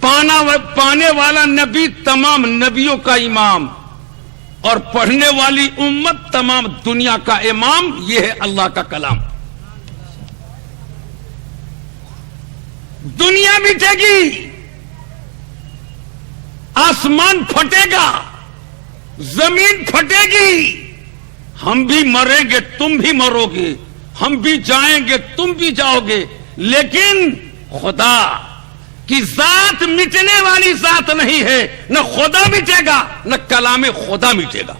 پانے والا نبی تمام نبیوں کا امام اور پڑھنے والی امت تمام دنیا کا امام. یہ ہے اللہ کا کلام. دنیا مٹے گی, آسمان پھٹے گا, زمین پھٹے گی, ہم بھی مریں گے, تم بھی مرو گے, ہم بھی جائیں گے, تم بھی جاؤ گے, لیکن خدا کی ذات مٹنے والی ذات نہیں ہے. نہ خدا مٹے گا نہ کلام خدا مٹے گا.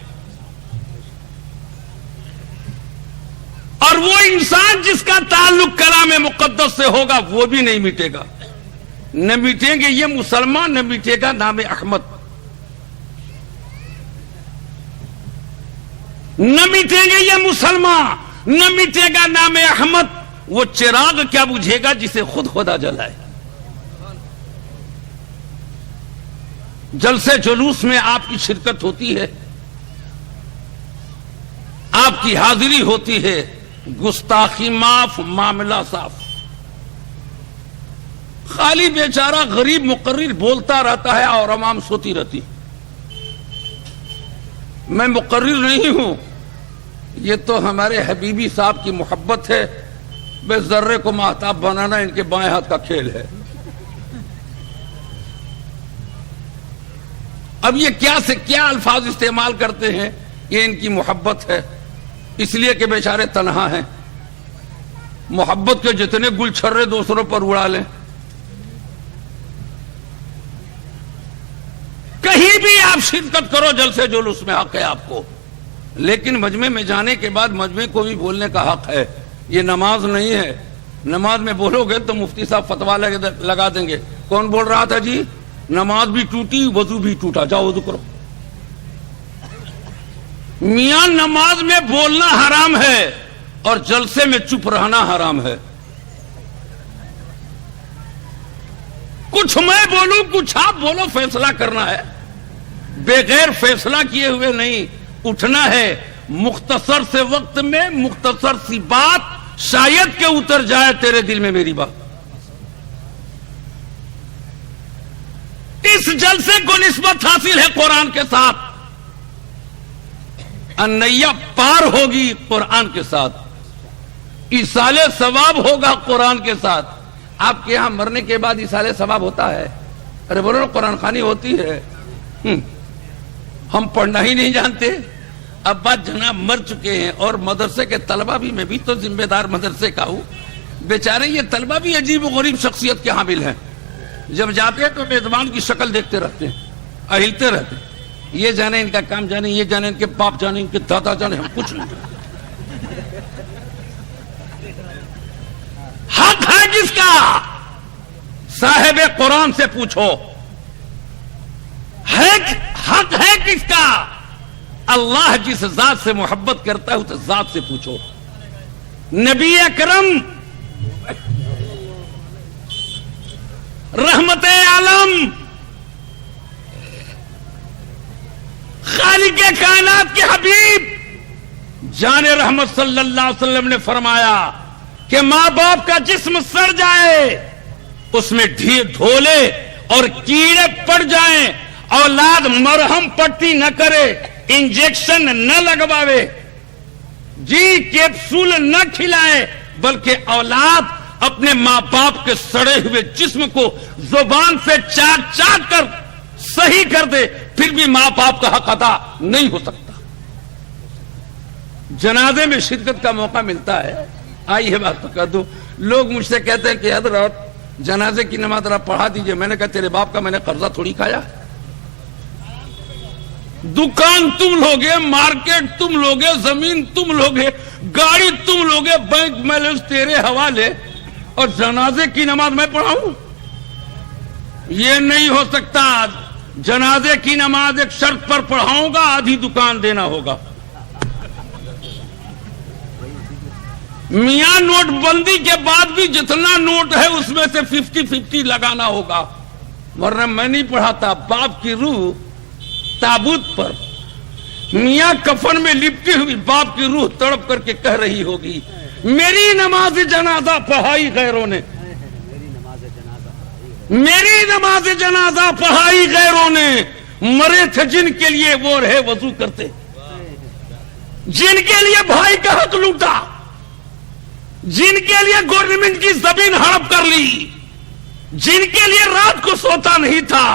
اور وہ انسان جس کا تعلق کلام مقدس سے ہوگا وہ بھی نہیں مٹے گا. نہ مٹیں گے یہ مسلمان, نہ مٹے گا نام احمد, نہ مٹیں گے یہ مسلمان, نہ مٹے گا نام احمد. وہ چراغ کیا بجھے گا جسے خود خدا جلائے. جلسے جلوس میں آپ کی شرکت ہوتی ہے, آپ کی حاضری ہوتی ہے, گستاخی معاف, معاملہ صاف. خالی بیچارہ غریب مقرر بولتا رہتا ہے اور عوام سوتی رہتی. میں مقرر نہیں ہوں, یہ تو ہمارے حبیبی صاحب کی محبت ہے. بے ذرے کو مہتاب بنانا ان کے بائیں ہاتھ کا کھیل ہے. اب یہ کیا سے کیا الفاظ استعمال کرتے ہیں, یہ ان کی محبت ہے, اس لیے کہ بیچارے تنہا ہیں. محبت کے جتنے گل چھرے دوسروں پر اڑا لیں. کہیں بھی آپ شرکت کرو جلسے جلوس میں حق ہے آپ کو, لیکن مجمع میں جانے کے بعد مجمع کو بھی بولنے کا حق ہے. یہ نماز نہیں ہے. نماز میں بولو گے تو مفتی صاحب فتوا لگا دیں گے. کون بول رہا تھا جی؟ نماز بھی ٹوٹی, وضو بھی ٹوٹا, جاؤ وضو کرو. میاں نماز میں بولنا حرام ہے اور جلسے میں چپ رہنا حرام ہے. کچھ میں بولوں کچھ آپ بولو, فیصلہ کرنا ہے. بغیر فیصلہ کیے ہوئے نہیں اٹھنا ہے. مختصر سے وقت میں مختصر سی بات, شاید کہ اتر جائے تیرے دل میں میری بات. اس جلسے کو نسبت حاصل ہے قرآن کے ساتھ. انیا پار ہوگی قرآن کے ساتھ, ایصال ثواب ہوگا قرآن کے ساتھ. آپ کے یہاں مرنے کے بعد ایصال ثواب ہوتا ہے؟ ارے بولو قرآن خوانی ہوتی ہے. ہم پڑھنا ہی نہیں جانتے. اب بات جناب مر چکے ہیں, اور مدرسے کے طلبہ بھی, میں بھی تو ذمہ دار مدرسے کا ہوں. بیچارے یہ طلبہ بھی عجیب و غریب شخصیت کے حامل ہیں. جب جاتے ہیں تو میزبان کی شکل دیکھتے رہتے ہیں, اہلتے رہتے ہیں. یہ جانے ان کا کام جانے, یہ جانے ان کے باپ جانے, ان کے دادا جانے, ہم کچھ نہیں جانے. حق ہے کس کا؟ صاحب قرآن سے پوچھو. حق ہے کس کا؟ اللہ جس ذات سے محبت کرتا ہے اس ذات سے پوچھو. نبی اکرم رحمت عالم خالق کائنات کے حبیب جان رحمت صلی اللہ علیہ وسلم نے فرمایا کہ ماں باپ کا جسم سڑ جائے, اس میں ڈھولے اور کیڑے پڑ جائیں, اولاد مرہم پٹی نہ کرے, انجیکشن نہ لگواوے, جی کیپسول نہ کھلائے, بلکہ اولاد اپنے ماں باپ کے سڑے ہوئے جسم کو زبان سے چاٹ چاٹ کر صحیح کر دے, پھر بھی ماں باپ کا حق ادا نہیں ہو سکتا. جنازے میں شرکت کا موقع ملتا ہے. آئیے بات تو کر دوں. لوگ مجھ سے کہتے ہیں کہ حضرت جنازے کی نماز ذرا پڑھا دیجئے. میں نے کہا تیرے باپ کا میں نے قرضہ تھوڑی کھایا. دکان تم لوگے, مارکیٹ تم لوگے, زمین تم لوگے, گاڑی تم لوگے, بینک بیلنس تیرے حوالے, اور جنازے کی نماز میں پڑھاؤں؟ یہ نہیں ہو سکتا. جنازے کی نماز ایک شرط پر پڑھاؤں گا, آدھی دکان دینا ہوگا. میاں نوٹ بندی کے بعد بھی جتنا نوٹ ہے اس میں سے 50-50 لگانا ہوگا, ورنہ میں نہیں پڑھاتا. باپ کی روح تابوت پر, میاں کفن میں لپٹی ہوئی باپ کی روح تڑپ کر کے کہہ رہی ہوگی میری نماز جنازہ پڑھائی غیروں نے. میری نماز جنازہ پڑھائی غیروں نے، مرے تھے جن کے لیے وہ رہے وضو کرتے، جن کے لیے بھائی کا حق لوٹا، جن کے لیے گورنمنٹ کی زمین ہڑپ کر لی، جن کے لیے رات کو سوتا نہیں تھا،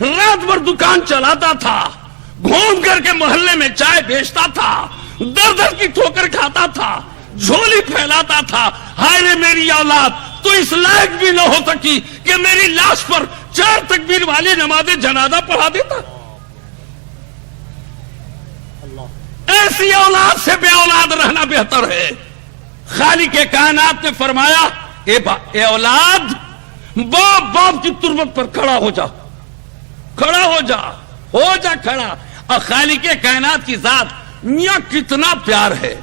رات بھر دکان چلاتا تھا، گھوم کر کے محلے میں چائے بیچتا تھا، در در کی ٹھوکر کھاتا تھا، جھولی پھیلاتا تھا، ہائے رے میری اولاد تو اس لائق بھی نہ ہو سکی کہ میری لاش پر 4 تکبیر والی نماز جنازہ پڑھا دیتا۔ ایسی اولاد سے بے اولاد رہنا بہتر ہے۔ خالق کائنات نے فرمایا اے اولاد باپ کی تربت پر کھڑا ہو جا، کھڑا ہو جا کھڑا۔ اور خالق کائنات کی ذات میاں کتنا پیار ہے،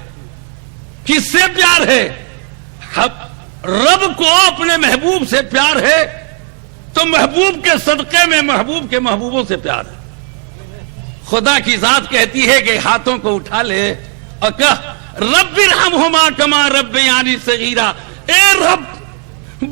کس سے پیار ہے؟ رب کو اپنے محبوب سے پیار ہے تو محبوب کے صدقے میں محبوب کے محبوبوں سے پیار ہے۔ خدا کی ذات کہتی ہے کہ ہاتھوں کو اٹھا لے اور کہہ رب ارحمہما کما ربیانی صغیرا، اے رب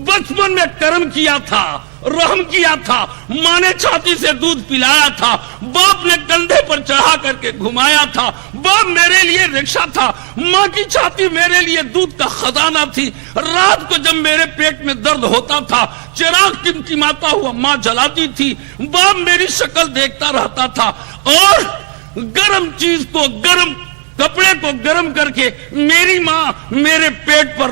بچپن میں کرم کیا تھا، رحم کیا تھا، ماں نے چھاتی سے دودھ پلایا تھا، باپ نے کندھے پر چڑھا کر کے گھمایا تھا، باپ میرے لیے رکشہ تھا، ماں کی چھاتی میرے لیے دودھ کا خزانہ تھی، رات کو جب میرے پیٹ میں درد ہوتا تھا چراغ ٹمٹماتا ہوا ماں جلاتی تھی، باپ میری شکل دیکھتا رہتا تھا، اور گرم چیز کو، گرم کپڑے کو گرم کر کے میری ماں میرے پیٹ پر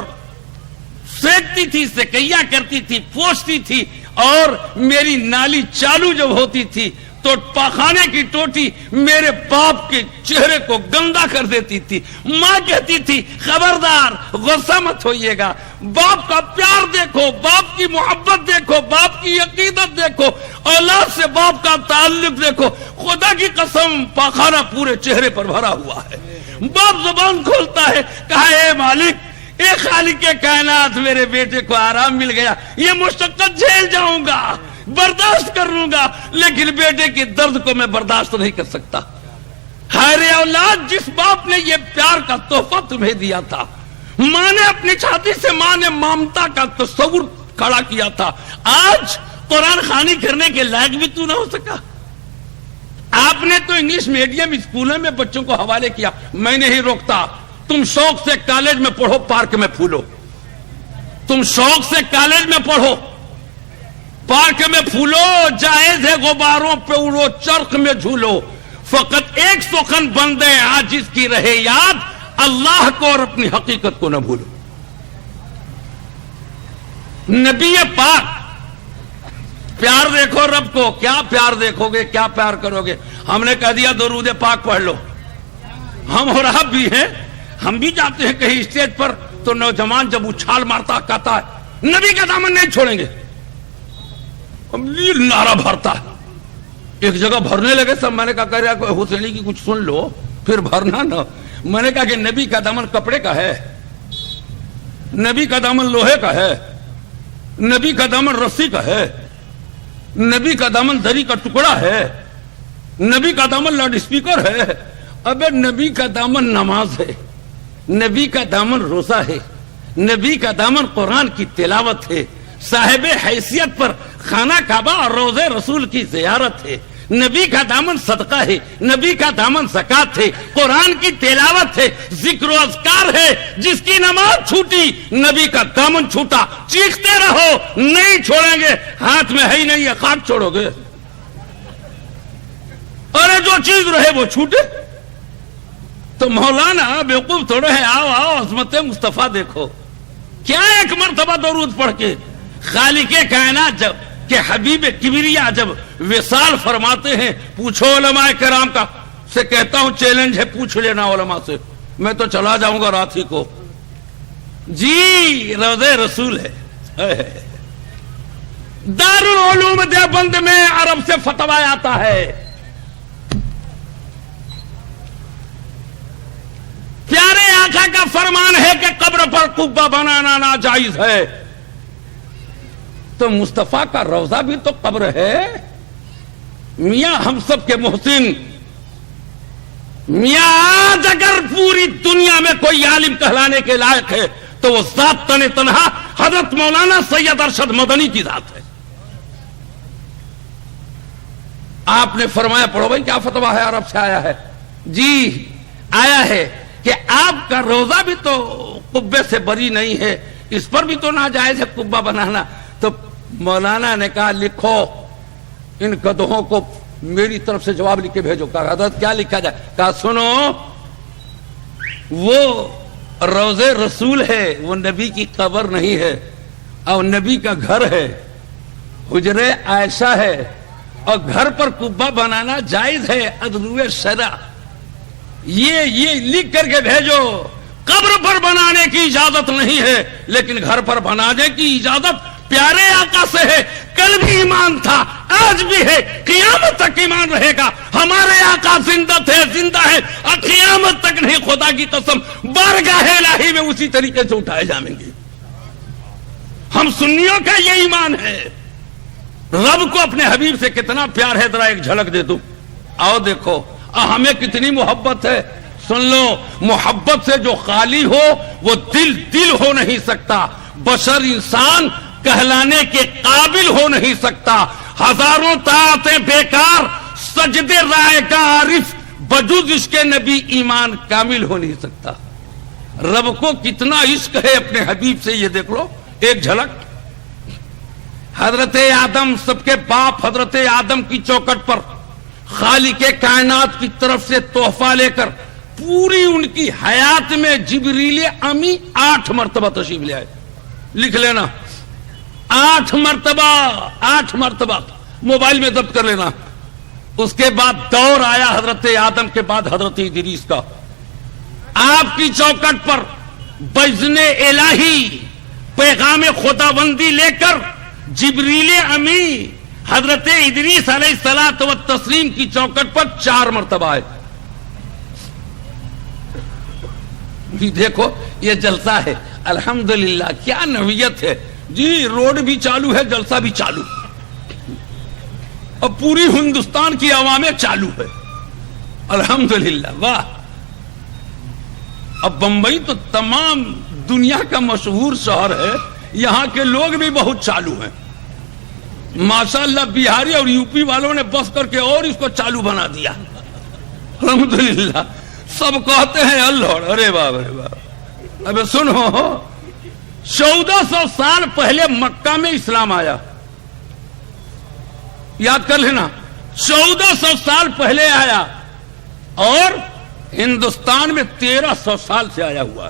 سینکتی تھی، سکیا کرتی تھی، پوچھتی تھی، اور میری نالی چالو جب ہوتی تھی تو پاخانے کی ٹوٹی میرے باپ کے چہرے کو گندا کر دیتی تھی۔ ماں کہتی تھی خبردار غصہ مت ہوئیے گا، باپ کا پیار دیکھو، باپ کی محبت دیکھو، باپ کی عقیدت دیکھو، اولاد سے باپ کا تعلق دیکھو۔ خدا کی قسم پاخانہ پورے چہرے پر بھرا ہوا ہے۔ باپ زبان کھولتا ہے، کہا اے مالک، اے خالق کائنات، میرے بیٹے کو آرام مل گیا، یہ مشقت جھیل جاؤں گا، برداشت کر لوں گا، لیکن بیٹے کے درد کو میں برداشت نہیں کر سکتا۔ ہائے اولاد، جس باپ نے یہ پیار کا تحفہ تمہیں دیا تھا، ماں نے اپنی چھاتی سے ماں نے ممتا کا تصور کھڑا کیا تھا، آج قرآن خوانی کرنے کے لائق بھی تو نہ ہو سکا۔ آپ نے تو انگلش میڈیم اسکولوں میں بچوں کو حوالے کیا، میں نہیں روکتا، تم شوق سے کالج میں پڑھو، پارک میں پھولو، تم شوق سے کالج میں پڑھو، پارک میں پھولو، جائز ہے غباروں پہ اڑو، چرخ میں جھولو، فقط ایک سخن بندے عاجز کی رہے یاد، اللہ کو اور اپنی حقیقت کو نہ بھولو۔ نبی پاک، پیار دیکھو رب کو، کیا پیار دیکھو گے، کیا پیار کرو گے؟ ہم نے کہہ دیا درود پاک پڑھ لو، ہم اور آپ بھی ہیں، ہم بھی جاتے ہیں کہیں اسٹیج پر تو نوجوان جب اچھال مارتا کہتا ہے نبی کا دامن نہیں چھوڑیں گے، نعرہ بھرتا ہے، ایک جگہ بھرنے لگے سب، میں نے کہا حسینی کی کچھ سن لو پھر بھرنا نا۔ میں نے کہا کہ نبی کا دامن کپڑے کا ہے، نبی کا دامن لوہے کا ہے، نبی کا دامن رسی کا ہے، نبی کا دامن دری کا ٹکڑا ہے، نبی کا دامن لاؤڈ اسپیکر ہے، ابے نبی کا دامن نماز ہے، نبی کا دامن روزہ ہے، نبی کا دامن قرآن کی تلاوت ہے، صاحب حیثیت پر خانہ کعبہ اور روضہ رسول کی زیارت ہے، نبی کا دامن صدقہ ہے، نبی کا دامن زکات ہے، قرآن کی تلاوت ہے، ذکر و اذکار ہے، جس کی نماز چھوٹی نبی کا دامن چھوٹا، چیختے رہو نہیں چھوڑیں گے، ہاتھ میں ہے ہی نہیں ہے خاک چھوڑو گے، اور جو چیز رہے وہ چھوٹے۔ تو مولانا بیوقوف تھوڑے ہیں، آؤ عظمت مصطفیٰ دیکھو، کیا ایک مرتبہ درود پڑھ کے خالق کائنات جب کہ حبیب کبریا جب وصال فرماتے ہیں، پوچھو علماء کرام کا، سے کہتا ہوں چیلنج ہے، پوچھ لینا علماء سے، میں تو چلا جاؤں گا رات ہی کو، جی روضہ رسول ہے، دارالعلوم دیوبند میں عرب سے فتوی آتا ہے، پیارے آقا کا فرمان ہے کہ قبر پر قبہ بنانا ناجائز ہے، تو مصطفیٰ کا روضہ بھی تو قبر ہے۔ میاں ہم سب کے محسن، میاں آج اگر پوری دنیا میں کوئی عالم کہلانے کے لائق ہے تو وہ ذات تنہا حضرت مولانا سید ارشد مدنی کی ذات ہے۔ آپ نے فرمایا پڑھو بھائی کیا فتویٰ ہے عرب سے آیا ہے؟ جی آیا ہے کہ آپ کا روزہ بھی تو قبے سے بری نہیں ہے، اس پر بھی تو ناجائز ہے قبہ بنانا۔ تو مولانا نے کہا لکھو ان گدھوں کو میری طرف سے جواب لکھ کے بھیجو۔ کہا حضرت کیا لکھا جائے؟ کہا سنو، وہ روضے رسول ہے، وہ نبی کی قبر نہیں ہے، اور نبی کا گھر ہے، حجرے عائشہ ہے، اور گھر پر قبہ بنانا جائز ہے ادروے شرع۔ یہ لکھ کر کے بھیجو، قبر پر بنانے کی اجازت نہیں ہے لیکن گھر پر بنانے کی اجازت پیارے آقا سے ہے۔ کل بھی ایمان تھا، آج بھی ہے، قیامت تک ایمان رہے گا۔ ہمارے آقا زندہ ہے اور قیامت تک نہیں، خدا کی قسم بارگاہ الہی میں اسی طریقے سے اٹھائے جائیں گے۔ ہم سنیوں کا یہ ایمان ہے۔ رب کو اپنے حبیب سے کتنا پیار ہے، ذرا ایک جھلک دے دوں۔ آؤ دیکھو ہمیں کتنی محبت ہے۔ سن لو، محبت سے جو خالی ہو وہ دل ہو نہیں سکتا، بشر انسان کہلانے کے قابل ہو نہیں سکتا۔ ہزاروں طاعتیں بیکار، سجدے رائے کا عارف، بجز عشق نبی ایمان کامل ہو نہیں سکتا۔ رب کو کتنا عشق ہے اپنے حبیب سے، یہ دیکھ لو ایک جھلک۔ حضرت آدم سب کے باپ، حضرت آدم کی چوکٹ پر خالق کائنات کی طرف سے تحفہ لے کر پوری ان کی حیات میں جبریل امی 8 مرتبہ تشریف لے آئے۔ لکھ لینا 8 مرتبہ، موبائل میں ضبط کر لینا۔ اس کے بعد دور آیا حضرت آدم کے بعد حضرت ادریس کا۔ آپ کی چوکٹ پر بإذن الہی پیغام خداوندی لے کر جبریل امی حضرت ادریس علیہ الصلوۃ والتسلیم کی چوکٹ پر 4 مرتبہ آئے۔ جی دیکھو یہ جلسہ ہے، الحمدللہ کیا نوعیت ہے جی۔ روڈ بھی چالو ہے، جلسہ بھی چالو، اور پوری ہندوستان کی عوامیں چالو ہے، الحمدللہ واہ۔ اب بمبئی تو تمام دنیا کا مشہور شہر ہے، یہاں کے لوگ بھی بہت چالو ہیں ماشاءاللہ۔ بہاری اور یوپی والوں نے بس کر کے اور اس کو چالو بنا دیا، الحمدللہ۔ سب کہتے ہیں اللہ، ارے باب ارے باب۔ اب سنو، 1400 سال پہلے مکہ میں اسلام آیا، یاد کر لینا، 1400 سال پہلے آیا، اور ہندوستان میں 1300 سال سے آیا ہوا۔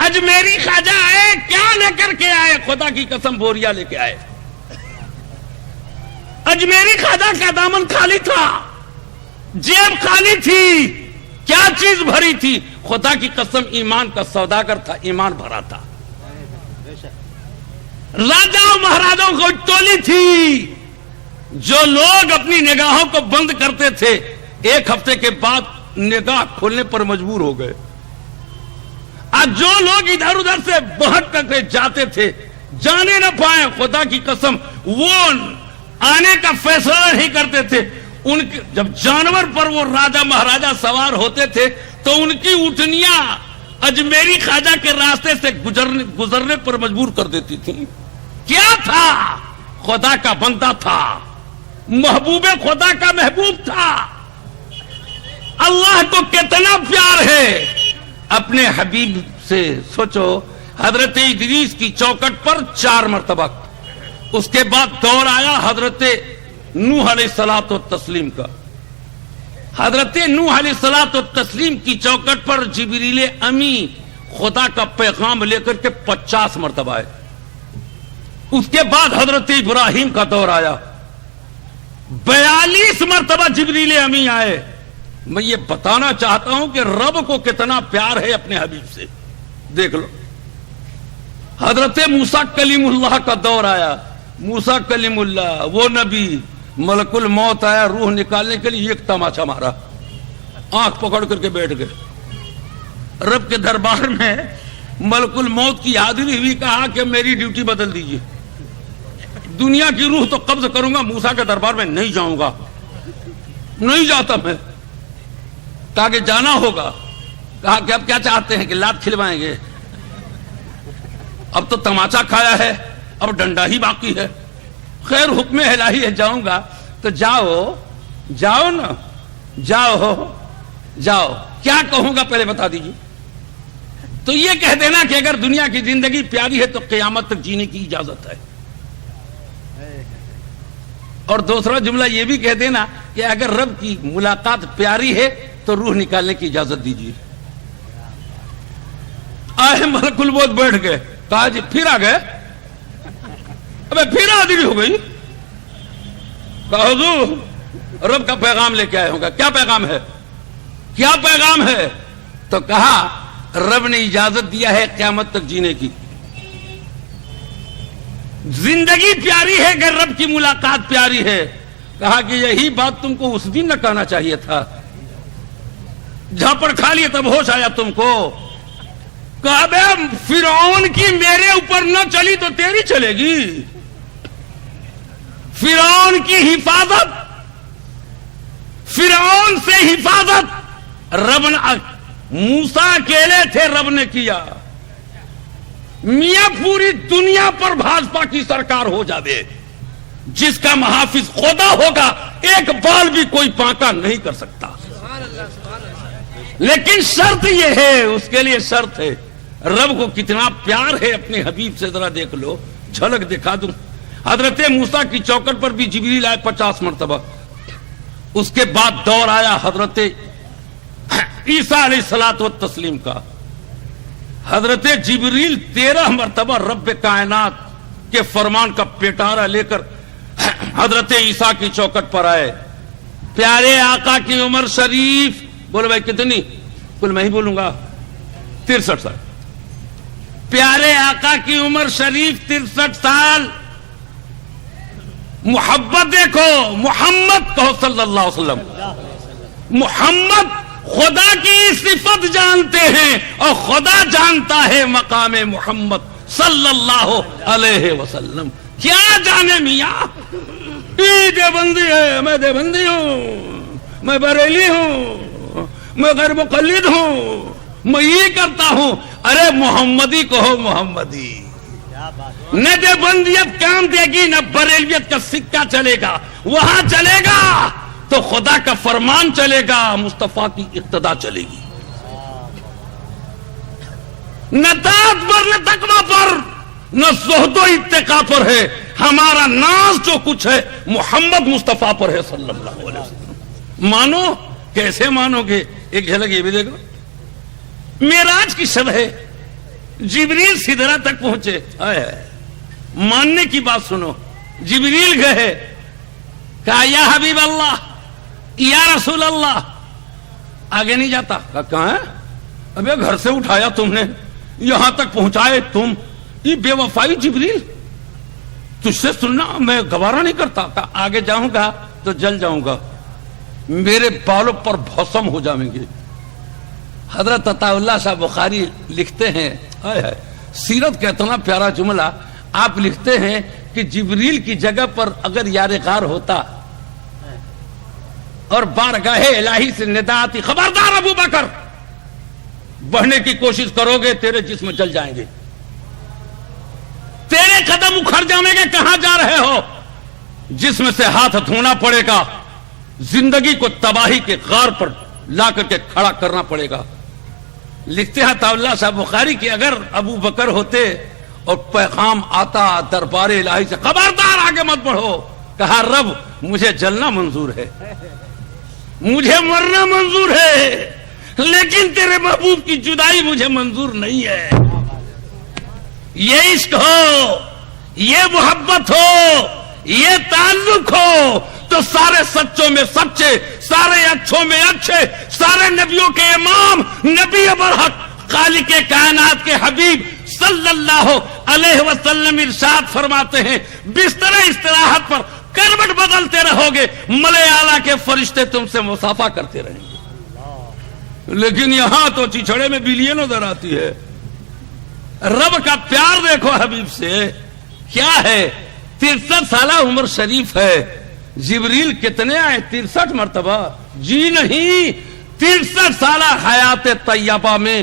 اجمیری خواجہ آئے، کیا لے کر کے آئے؟ خدا کی قسم بوریا لے کے آئے۔ اجمیری خواجہ کا دامن خالی تھا، جیب خالی تھی، کیا چیز بھری تھی؟ خدا کی قسم ایمان کا سوداگر تھا، ایمان بھرا تھا۔ راجاؤں مہاراجوں کو ٹولی تھی، جو لوگ اپنی نگاہوں کو بند کرتے تھے 1 ہفتے کے بعد نگاہ کھولنے پر مجبور ہو گئے۔ آج جو لوگ ادھر ادھر سے بہت ٹکرے جاتے تھے، جانے نہ پائے، خدا کی قسم وہ آنے کا فیصلہ نہیں کرتے تھے۔ جب جانور پر وہ راجہ مہاراجہ سوار ہوتے تھے تو ان کی اونٹنیاں اجمیری خواجہ کے راستے سے گزرنے پر مجبور کر دیتی تھی۔ کیا تھا؟ خدا کا بندہ تھا، محبوب خدا کا محبوب تھا۔ اللہ کو کتنا پیار ہے اپنے حبیب سے، سوچو۔ حضرت ادریس کی چوکٹ پر 4 مرتبہ، اس کے بعد دور آیا حضرت نوح علیہ الصلوۃ والتسلیم کا۔ حضرت نوح علیہ الصلوۃ والتسلیم کی چوکٹ پر جبریل امی خدا کا پیغام لے کر کے 50 مرتبہ آئے۔ اس کے بعد حضرت ابراہیم کا دور آیا، 42 مرتبہ جبریل امی آئے۔ میں یہ بتانا چاہتا ہوں کہ رب کو کتنا پیار ہے اپنے حبیب سے، دیکھ لو۔ حضرت موسیٰ کلیم اللہ کا دور آیا، موسیٰ کلیم اللہ وہ نبی، ملک الموت آیا روح نکالنے کے لیے، ایک تماچا مارا، آنکھ پکڑ کر کے بیٹھ گئے۔ رب کے دربار میں ملک الموت کی حاضری ہوئی، کہا کہ میری ڈیوٹی بدل دیجیے، دنیا کی روح تو قبض کروں گا، موسیٰ کے دربار میں نہیں جاؤں گا، نہیں جاتا میں۔ کہا کہ جانا ہوگا، کہا کہ اب کیا چاہتے ہیں کہ لات کھلوائیں گے؟ اب تو تماچا کھایا ہے، اب ڈنڈا ہی باقی ہے۔ خیر حکم الہی ہے، جاؤں گا۔ تو جاؤ جاؤ نا، جاؤ جاؤ. کیا کہوں گا پہلے بتا دیجیے. تو یہ کہہ دینا کہ اگر دنیا کی زندگی پیاری ہے تو قیامت تک جینے کی اجازت ہے. اور دوسرا جملہ یہ بھی کہہ دینا کہ اگر رب کی ملاقات پیاری ہے تو روح نکالنے کی اجازت دیجیے. آئے ملک الموت بیٹھ گئے، کہا جی پھر آ گئے، ابے پھر حاضری ہو گئی. کہا حضور رب کا پیغام لے کے آئے ہوں گا. کیا پیغام ہے؟ کیا پیغام ہے؟ تو کہا رب نے اجازت دیا ہے قیامت تک جینے کی. زندگی پیاری ہے کہ رب کی ملاقات پیاری ہے. کہا کہ یہی بات تم کو اس دن نہ کہنا چاہیے تھا. جھاپڑ کھا لیے تب ہوش آیا تم کو. کہا بے فرعون کی میرے اوپر نہ چلی تو تیری چلے گی. فرعون کی حفاظت، فرعون سے حفاظت رب نے، موسیٰ اکیلے تھے رب نے کیا. میاں پوری دنیا پر بھاجپا کی سرکار ہو جاوے، جس کا محافظ خدا ہوگا ایک بال بھی کوئی پاکا نہیں کر سکتا. لیکن شرط یہ ہے، اس کے لیے شرط ہے. رب کو کتنا پیار ہے اپنے حبیب سے ذرا دیکھ لو، جھلک دکھا دوں. حضرت موسیٰ کی چوکٹ پر بھی جبریل آئے 50 مرتبہ. اس کے بعد دور آیا حضرت عیسیٰ علیہ الصلوۃ والتسلیم کا. حضرت جبریل 13 مرتبہ رب کائنات کے فرمان کا پیٹارا لے کر حضرت عیسیٰ کی چوکٹ پر آئے. پیارے آقا کی عمر شریف، بولو بھائی کتنی؟ کل میں ہی بولوں گا 63 سال. پیارے آقا کی عمر شریف 63 سال. محبت دیکھو، محمد کہو صلی اللہ علیہ وسلم. محمد خدا کی صفت جانتے ہیں اور خدا جانتا ہے مقام محمد صلی اللہ علیہ وسلم. کیا جانے میاں، دیوبندی ہے، میں دیوبندی ہوں، میں بریلی ہوں، میں غیر مقلد ہوں، میں یہ کرتا ہوں. ارے محمدی کہو، محمدی. نہ دیوبندیت کام دے گی نہ بریلیت کا سکہ چلے گا. وہاں چلے گا تو خدا کا فرمان چلے گا، مصطفیٰ کی اقتدا چلے گی. نہ ذات پر نہ تقویٰ پر نہ زہد و اتقاء پر ہے. ہمارا ناز جو کچھ ہے محمد مصطفیٰ پر ہے صلی اللہ علیہ وسلم. مانو؟ کیسے مانو گے؟ ایک جھلک یہ بھی دیکھو. معراج کی شب ہے، جبریل سدرہ تک پہنچے. ماننے کی بات سنو. جبریل گئے، کہا یا حبیب اللہ، یا رسول اللہ. آگے نہیں جاتا. کہا کہاں ہے؟ ابے گھر سے اٹھایا تم نے، یہاں تک پہنچائے تم. یہ بے وفائی جبریل، تجھ سے سننا میں گوارا نہیں کرتا. کہا آگے جاؤں گا تو جل جاؤں گا، میرے بالوں پر بھسم ہو جائیں گے. حضرت عطا اللہ شاہ بخاری لکھتے ہیں، سیرت کا اتنا پیارا جملہ. آپ لکھتے ہیں کہ جبریل کی جگہ پر اگر یار غار ہوتا اور بارگاہ الہی سے ندا آتی، خبردار ابو بکر، بڑھنے کی کوشش کرو گے تیرے جسم جل جائیں گے، تیرے قدم اکھڑ جائیں گے، کہاں جا رہے ہو؟ جسم سے ہاتھ دھونا پڑے گا، زندگی کو تباہی کے غار پر لا کر کے کھڑا کرنا پڑے گا. لکھتے ہیں عطا اللہ صاحب بخاری کہ اگر ابو بکر ہوتے اور پیغام آتا دربار الہی سے، خبردار آگے مت بڑھو. کہا رب مجھے جلنا منظور ہے، مجھے مرنا منظور ہے، لیکن تیرے محبوب کی جدائی مجھے منظور نہیں ہے. یہ عشق ہو، یہ محبت ہو، یہ تعلق ہو تو سارے سچوں میں سچے، سارے اچھوں میں اچھے، سارے نبیوں کے امام نبی برحق خالق کائنات کے حبیب صلی اللہ علیہ وسلم ارشاد فرماتے ہیں، بستر استراحت پر کروٹ بدلتے رہو گے، ملائے اعلیٰ کے فرشتے تم سے مصافحہ کرتے رہیں گے. لیکن یہاں تو چچڑے میں بلیاں نظر آتی ہے. رب کا پیار دیکھو حبیب سے کیا ہے. 63 سالہ عمر شریف ہے. جبریل کتنے آئے؟ 63 مرتبہ. جی نہیں، 63 سالہ حیات طیبہ میں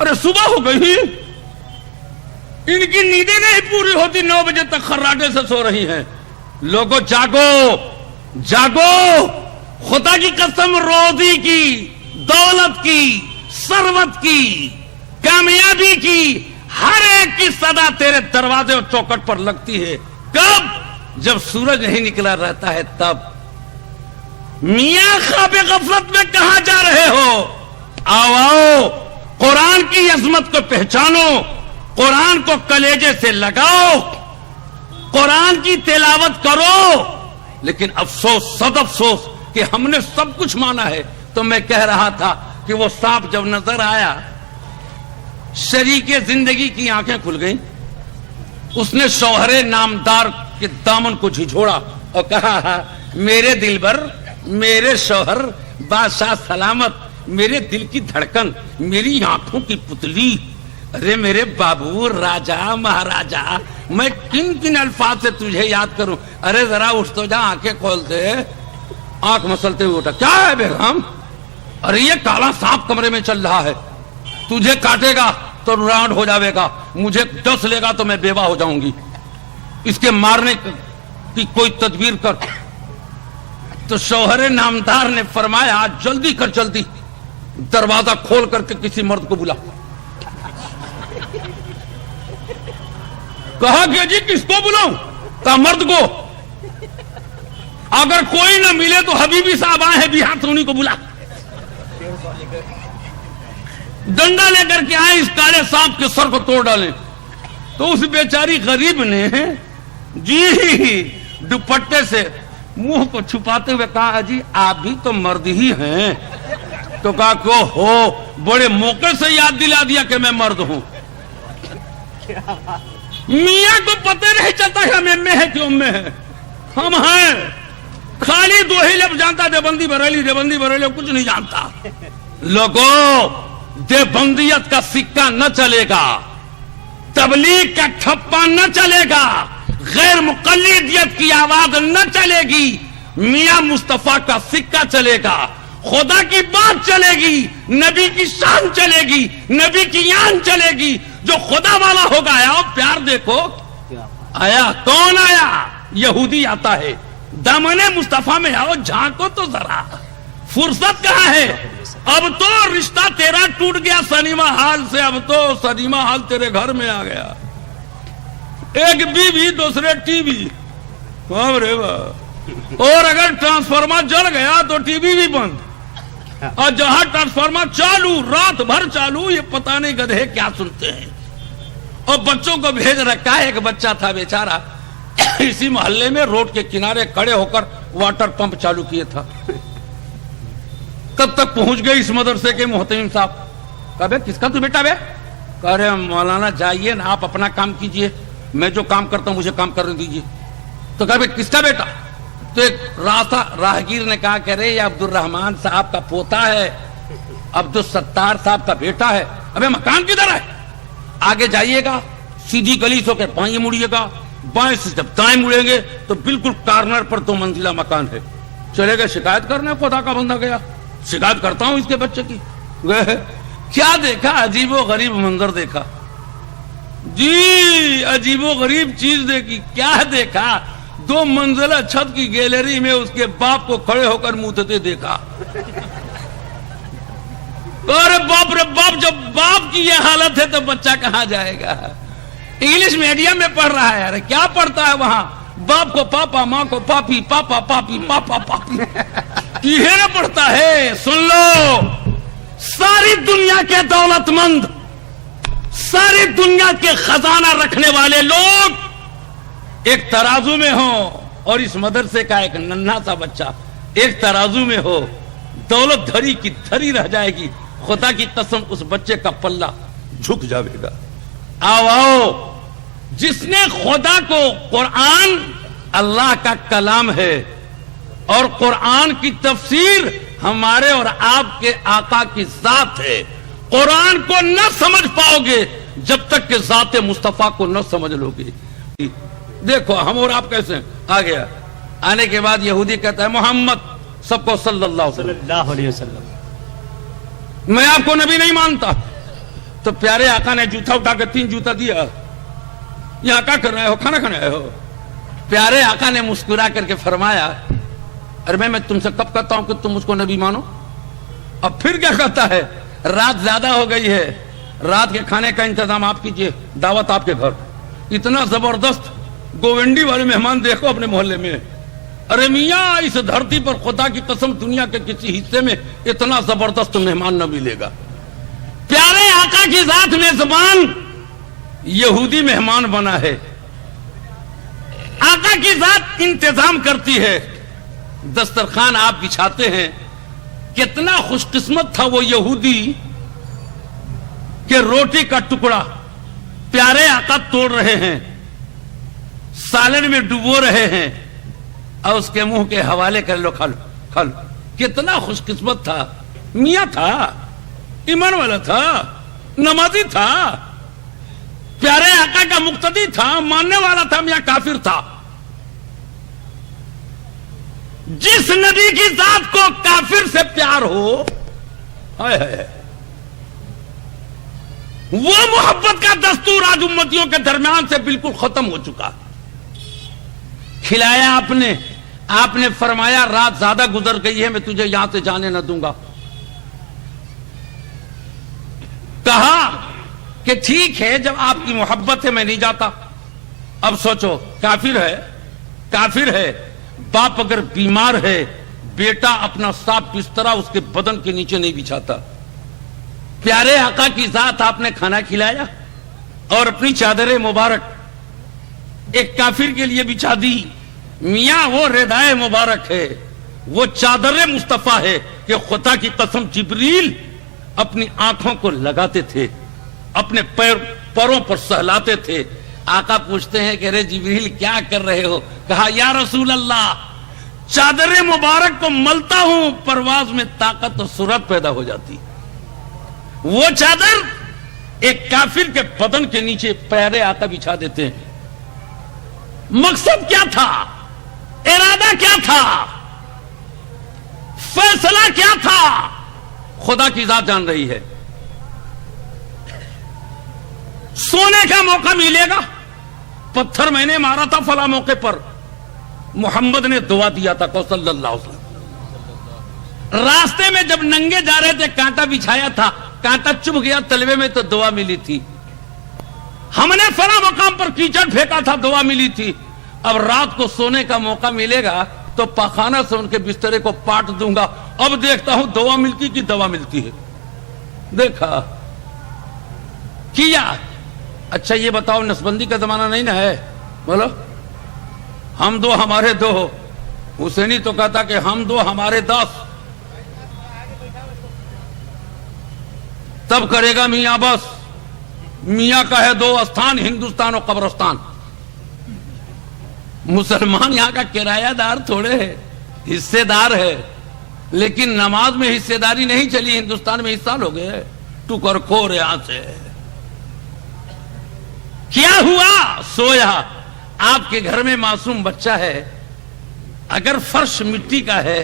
ارے صبح ہو گئی, ان کی نیندیں نہیں پوری ہوتی, 9 بجے تک خراٹے سے سو رہی ہیں. لوگوں جاگو جاگو, خدا کی قسم روزی کی, دولت کی, ثروت کی, کامیابی کی, ہر ایک کی صدا تیرے دروازے اور چوکٹ پر لگتی ہے. کب؟ جب سورج نہیں نکلا رہتا ہے تب. میاں خواب غفلت میں کہاں جا رہے ہو؟ آؤ قرآن کی عظمت کو پہچانو, قرآن کو کلیجے سے لگاؤ, قرآن کی تلاوت کرو. لیکن افسوس, صد افسوس کہ ہم نے سب کچھ مانا ہے. تو میں کہہ رہا تھا کہ وہ سانپ جب نظر آیا, شریک زندگی کی آنکھیں کھل گئیں. اس نے شوہر نامدار کے دامن کو جھجھوڑا اور کہا, میرے دل بر, میرے شوہر, بادشاہ سلامت, میرے دل کی دھڑکن, میری آنکھوں کی پتلی, ارے میرے بابو, راجا, مہاراجا, میں کن کن الفاظ سے تجھے یاد کروں. ارے ذرا اٹھ تو جا, آنکھیں کھول دے. آنکھ مسلتے ہوئے اٹھا, کیا ہے بیگم؟ ارے یہ کالا سانپ کمرے میں چل رہا ہے, تجھے کاٹے گا تو رانڈ ہو جاوے گا, مجھے ڈس لے گا تو میں بیوہ ہو جاؤں گی, اس کے مارنے کی کوئی تدبیر کر. تو شوہر نامدار نے فرمایا, جلدی کر, جلدی دروازہ کھول کر کے کسی مرد کو بلا. کہا کہ جی کس کو بلاؤں؟ کہا مرد کو. اگر کوئی نہ ملے تو حبیبی صاحب آئے ہیں بہار سے, انہیں کو بلا. ڈنڈا لے کر کے آئے, اس کالے سانپ کے سر کو توڑ ڈالے. تو اس بیچاری غریب نے جی دوپٹے سے منہ کو چھپاتے ہوئے کہا, جی آپ بھی تو مرد ہی ہیں. تو کہا کہ ہو, بڑے موقع سے یاد دلا دیا کہ میں مرد ہوں. میاں کو پتہ نہیں چلتا کہ ہم ایم ہے کہ امے ہے. ہم ہیں خالی دو ہی لفظ جانتا, دیوبندی بریلی, دیوبندی بریلی, کچھ نہیں جانتا. لوگوں, دیوبندیت کا سکہ نہ چلے گا, تبلیغ کا ٹھپا نہ چلے گا, غیر مقلدیت کی آواز نہ چلے گی. میاں مصطفیٰ کا سکہ چلے گا, خدا کی بات چلے گی, نبی کی شان چلے گی, نبی کی یان چلے گی. جو خدا والا ہوگا, آیا پیار دیکھو, آیا کون آیا؟ یہودی آتا ہے. دامن مصطفیٰ میں آؤ, جھانکو تو ذرا, فرصت کہاں ہے؟ اب تو رشتہ تیرا ٹوٹ گیا سنیما ہال سے, اب تو سنیما ہال تیرے گھر میں آ گیا. ایک بیوی, دوسرے ٹی وی. اور اگر ٹرانسفارمر جل گیا تو ٹی وی بھی بند, اور جہاں ٹرانسفارمر چالو, رات بھر چالو, یہ پتہ نہیں گدھے کیا سنتے ہیں. اور بچوں کو بھیج رکھا ہے. ایک بچہ تھا بیچارہ, اسی محلے میں روڈ کے کنارے کھڑے ہو کر واٹر پمپ چالو کیے تھا. کب تک پہنچ گئے اس مدرسے کے محتمم صاحب. کہا بے کس کا تو بیٹا بے؟ کہہ رہے مولانا جائیے نا, آپ اپنا کام کیجئے, میں جو کام کرتا ہوں مجھے کام کرنے دیجئے. تو کہا بے کس کا بیٹا؟ تو ایک راہگیر نے کہا کہ رہے یہ عبد الرحمان صاحب کا پوتا ہے, عبد الستار صاحب کا بیٹا ہے. ابے مکان کدھر ہے؟ آگے جائیے گا, سیدھی گلی سے ہو کے بائیں مڑیے گا, بائیں سے جب دائیں مڑیں گے تو بالکل کارنر پر 2 منزلہ مکان ہے. چلے گئے شکایت کرنے, خدا کا بندہ گیا, شکایت کرتا ہوں اس کے بچے کی. کیا دیکھا؟ عجیب و غریب منظر دیکھا جی, عجیب و غریب چیز دیکھی. کیا دیکھا؟ 2 منزلہ چھت کی گیلری میں اس کے باپ کو کھڑے ہو کر موتتے دیکھا. ارے باپ رے باپ, جب باپ کی یہ حالت ہے تو بچہ کہاں جائے گا؟ انگلش میڈیم میں پڑھ رہا ہے. ارے کیا پڑھتا ہے وہاں؟ باپ کو پاپا, ماں کو پاپی, پاپا پاپی, پاپا پاپی, یہ نہ پڑھتا ہے. سن لو, ساری دنیا کے دولت مند, ساری دنیا کے خزانہ رکھنے والے لوگ ایک ترازو میں ہوں, اور اس مدرسے کا ایک ننھا سا بچہ ایک ترازو میں ہو, دولت دھری کی دھری رہ جائے گی. خدا کی قسم اس بچے کا پلہ جھک جائے گا. آؤ, جس نے خدا کو, قرآن اللہ کا کلام ہے اور قرآن کی تفسیر ہمارے اور آپ کے آقا کی ذات ہے. قرآن کو نہ سمجھ پاؤ گے جب تک کہ ذات مصطفیٰ کو نہ سمجھ لو گے. دیکھو ہم اور آپ کیسے آ گیا. آنے کے بعد یہودی کہتا ہے محمد, سب کو صلی اللہ علیہ وسلم. میں آپ کو نبی نہیں مانتا. تو پیارے آقا نے جوتا اٹھا کے 3 جوتا دیا. یہاں کیا کر رہے ہو؟ کھانا کھانے آئے ہو؟ پیارے آقا نے مسکرا کر کے فرمایا ارے میں تم سے کب کہتا ہوں کہ تم اس کو نبی مانو؟ اب پھر کیا کہتا ہے؟ رات زیادہ ہو گئی ہے, رات کے کھانے کا انتظام آپ کیجئے, دعوت آپ کے گھر. اتنا زبردست گوونڈی والے مہمان دیکھو اپنے محلے میں. ارے میاں اس دھرتی پر خدا کی قسم دنیا کے کسی حصے میں اتنا زبردست مہمان نہ ملے گا. پیارے آقا کی ذات میزبان یہودی مہمان بنا ہے, آقا کی ذات انتظام کرتی ہے, دسترخوان آپ بچھاتے ہیں. کتنا خوش قسمت تھا وہ یہودی کہ روٹی کا ٹکڑا پیارے آقا توڑ رہے ہیں, سالن میں ڈبو رہے ہیں اور اس کے منہ کے حوالے کر لو, کھا لو کھا لو. کتنا خوش قسمت تھا. میاں تھا, ایمان والا تھا, نمازی تھا, پیارے آقا کا مقتدی تھا, ماننے والا تھا. میاں کافر تھا. جس نبی کی ذات کو کافر سے پیار ہو, وہ محبت کا دستور آج امتیوں کے درمیان سے بالکل ختم ہو چکا. کھلایا آپ نے فرمایا رات زیادہ گزر گئی ہے, میں تجھے یہاں سے جانے نہ دوں گا. کہا کہ ٹھیک ہے جب آپ کی محبت ہے میں نہیں جاتا. اب سوچو, کافر ہے, باپ اگر بیمار ہے بیٹا اپنا صاف بسترا اس کے بدن کے نیچے نہیں بچھاتا. پیارے آقا کی ذات آپ نے کھانا کھلایا اور اپنی چادر مبارک ایک کافر کے لیے بچھا دی. میاں وہ ردائے مبارک ہے, وہ چادر مصطفیٰ ہے کہ خدا کی قسم جبریل اپنی آنکھوں کو لگاتے تھے, اپنے پیروں پر سہلاتے تھے. آقا پوچھتے ہیں کہ رے جبریل کیا کر رہے ہو؟ کہا یا رسول اللہ چادر مبارک کو ملتا ہوں, پرواز میں طاقت اور سرعت پیدا ہو جاتی. وہ چادر ایک کافر کے بدن کے نیچے پیارے آقا بچھا دیتے ہیں. مقصد کیا تھا؟ ارادہ کیا تھا؟ فیصلہ کیا تھا؟ خدا کی ذات جان رہی ہے. سونے کا موقع ملے گا. پتھر میں نے مارا تھا فلاں موقع پر, محمد نے دعا دیا تھا صلی اللہ علیہ وسلم. راستے میں جب ننگے جا رہے تھے کانٹا بچھایا تھا, کانٹا چبھ گیا تلوے میں تو دعا ملی تھی. ہم نے فلاں مقام پر کیچڑ پھینکا تھا, دعا ملی تھی. اب رات کو سونے کا موقع ملے گا تو پاخانہ سے ان کے بسترے کو پاٹ دوں گا. اب دیکھتا ہوں دعا ملتی کی دوا ملتی ہے. دیکھا کیا. اچھا یہ بتاؤ نسبندی کا زمانہ نہیں نا ہے؟ بولو ہم دو ہمارے دو. حسینی تو کہتا کہ ہم دو ہمارے 10. تب کرے گا میاں بس. میاں کا ہے 2 استھان, ہندوستان اور قبرستان. مسلمان یہاں کا کرایہ دار تھوڑے ہے, حصے دار ہے. لیکن نماز میں حصے داری نہیں چلی. ہندوستان میں حصہ لو گے ٹکر کھور یہاں سے. کیا ہوا؟ سویا. آپ کے گھر میں معصوم بچہ ہے, اگر فرش مٹی کا ہے,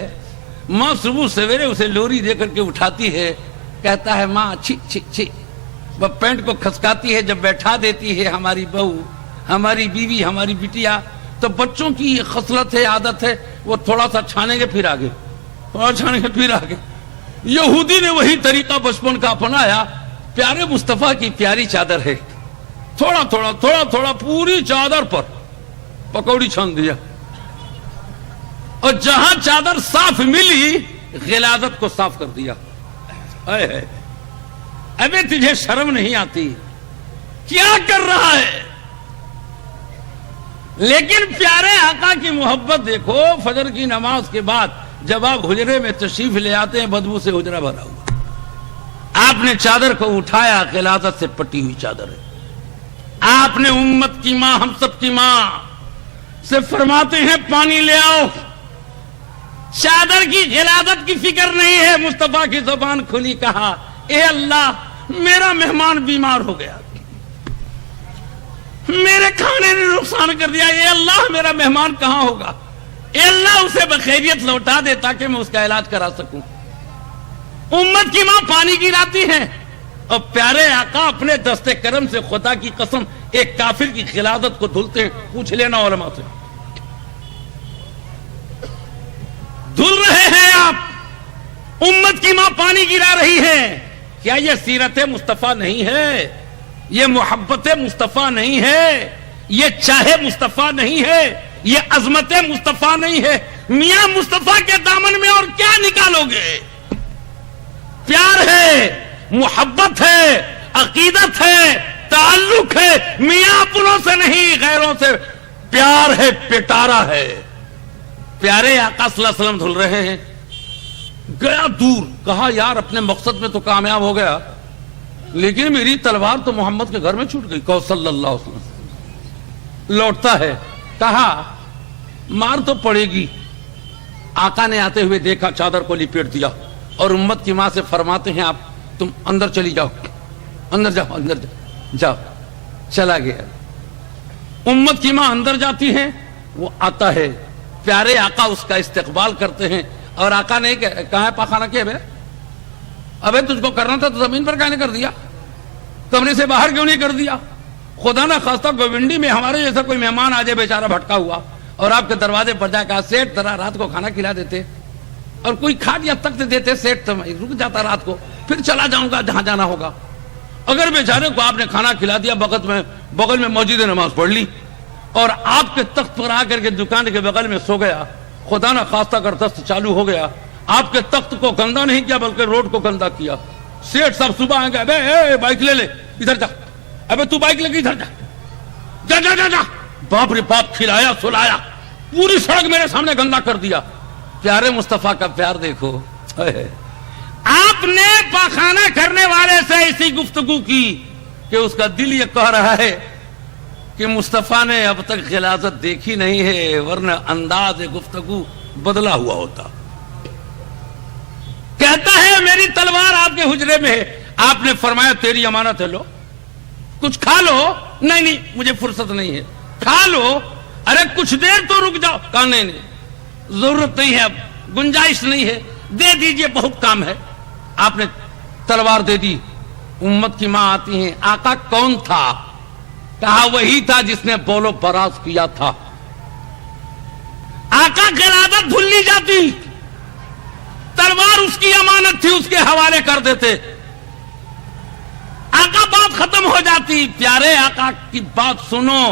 ماں صبح سویرے اسے لوری دے کر کے اٹھاتی ہے, کہتا ہے ماں چھی چھی چھی. وہ پینٹ کو کھسکاتی ہے, جب بیٹھا دیتی ہے ہماری بہو, ہماری بیوی, ہماری بٹیا, تو بچوں کی یہ خصلت ہے, عادت ہے, وہ تھوڑا سا چھانے گے پھر آگے, اور چھانے گے پھر آگے. یہودی نے وہی طریقہ بچپن کا اپنایا. پیارے مصطفیٰ کی پیاری چادر ہے, تھوڑا تھوڑا تھوڑا تھوڑا پوری چادر پر پکوڑی چھان دیا. اور جہاں چادر صاف ملی غلاظت کو صاف کر دیا. ابے تجھے شرم نہیں آتی؟ کیا کر رہا ہے؟ لیکن پیارے آقا کی محبت دیکھو. فجر کی نماز کے بعد جب آپ حجرے میں تشریف لے آتے ہیں, بدبو سے حجرہ بھرا ہوا, آپ نے چادر کو اٹھایا, غلاظت سے پٹی ہوئی چادر ہے. آپ نے امت کی ماں, ہم سب کی ماں سے فرماتے ہیں پانی لے آؤ. چادر کی غلاظت کی فکر نہیں ہے. مصطفیٰ کی زبان کھلی, کہا اے اللہ میرا مہمان بیمار ہو گیا, میرے کھانے نے نقصان کر دیا. اے اللہ میرا مہمان کہاں ہوگا؟ اے اللہ اسے بخیریت لوٹا دے تاکہ میں اس کا علاج کرا سکوں. امت کی ماں پانی گراتی ہے, اور پیارے آقا اپنے دستے کرم سے خدا کی قسم ایک کافر کی خلافت کو دھلتے ہیں. پوچھ لینا علماء سے. دھل رہے ہیں آپ, امت کی ماں پانی گرا رہی ہے. کیا یہ سیرت مصطفیٰ نہیں ہے؟ یہ محبت مصطفیٰ نہیں ہے؟ یہ چاہے مصطفیٰ نہیں ہے؟ یہ عظمت مصطفیٰ نہیں ہے؟ میاں مصطفیٰ کے دامن میں اور کیا نکالو گے؟ پیار ہے, محبت ہے, عقیدت ہے, تعلق ہے. میاں اپنوں سے نہیں غیروں سے پیار ہے, پٹارا ہے. پیارے آقا صلی اللہ علیہ وسلم دھل رہے ہیں. گیا دور, کہا یار اپنے مقصد میں تو کامیاب ہو گیا, لیکن میری تلوار تو محمد کے گھر میں چھوٹ گئی. کہو صلی اللہ علیہ وسلم. لوٹتا ہے, کہا مار تو پڑے گی. آقا نے آتے ہوئے دیکھا, چادر کو لپیٹ دیا اور امت کی ماں سے فرماتے ہیں آپ تم اندر چلی جاؤ, اندر جاؤ, اندر جاؤ. چلا گیا. امت کی ماں اندر جاتی ہیں, وہ آتا ہے. پیارے آقا اس کا استقبال کرتے ہیں. اور آقا نے کہا ہے پاخانہ کیا بے, ابے تجھ کو کرنا تھا تو زمین پر کہنے کر دیا, کمرے سے باہر کیوں نہیں کر دیا؟ خدا نہ خواستہ گوونڈی میں ہمارے جیسا کوئی مہمان آ جائے بیچارہ بھٹکا ہوا اور آپ کے دروازے پر جا کہا سیٹ ذرا رات کو کھانا کھلا دیتے, اور کوئی کھاد یا تخت دیتے, سیٹ تو رک جاتا رات کو, پھر چلا جاؤں گا جہاں جانا ہوگا. اگر بیچارے کو آپ نے کھانا کھلا دیا, بغل میں مسجد نماز پڑھ لی اور آپ کے تخت پر آ کر کے دکان کے بغل میں سو گیا, خدا نہ خواستہ اگر دست چالو ہو گیا, آپ کے تخت کو گندا نہیں کیا بلکہ روڈ کو گندا کیا. سیٹ صاحب صبح آئیں گے, ابے بائک لے لے ادھر جا, ابے تو بائک لے کے ادھر جا, جا جا جا جا. باپ رے باپ, کھلایا سلایا, پوری سڑک میرے سامنے گندا کر دیا. پیارے مصطفیٰ کا پیار دیکھو. آپ نے پاخانہ کرنے والے سے ایسی گفتگو کی کہ اس کا دل یہ کہہ رہا ہے کہ مصطفیٰ نے اب تک غلاظت دیکھی نہیں ہے, ورنہ انداز گفتگو بدلا ہوا ہوتا. کہتا ہے میری تلوار آپ کے حجرے میں ہے. آپ نے فرمایا تیری امانت ہے, لو کچھ کھا لو. نہیں نہیں مجھے فرصت نہیں ہے. کھا لو. ارے کچھ دیر تو رک جاؤ. کہا نہیں نہیں ضرورت نہیں ہے, اب گنجائش نہیں ہے, دے دیجئے بہت کام ہے. آپ نے تلوار دے دی. امت کی ماں آتی ہیں, آقا کون تھا؟ کہا وہی تھا جس نے بولو براز کیا تھا. آقا غلاظت بھول لی جاتی, تلوار اس کی امانت تھی, اس کے حوالے کر دیتے. آقا بات ختم ہو جاتی. پیارے آقا کی بات سنو,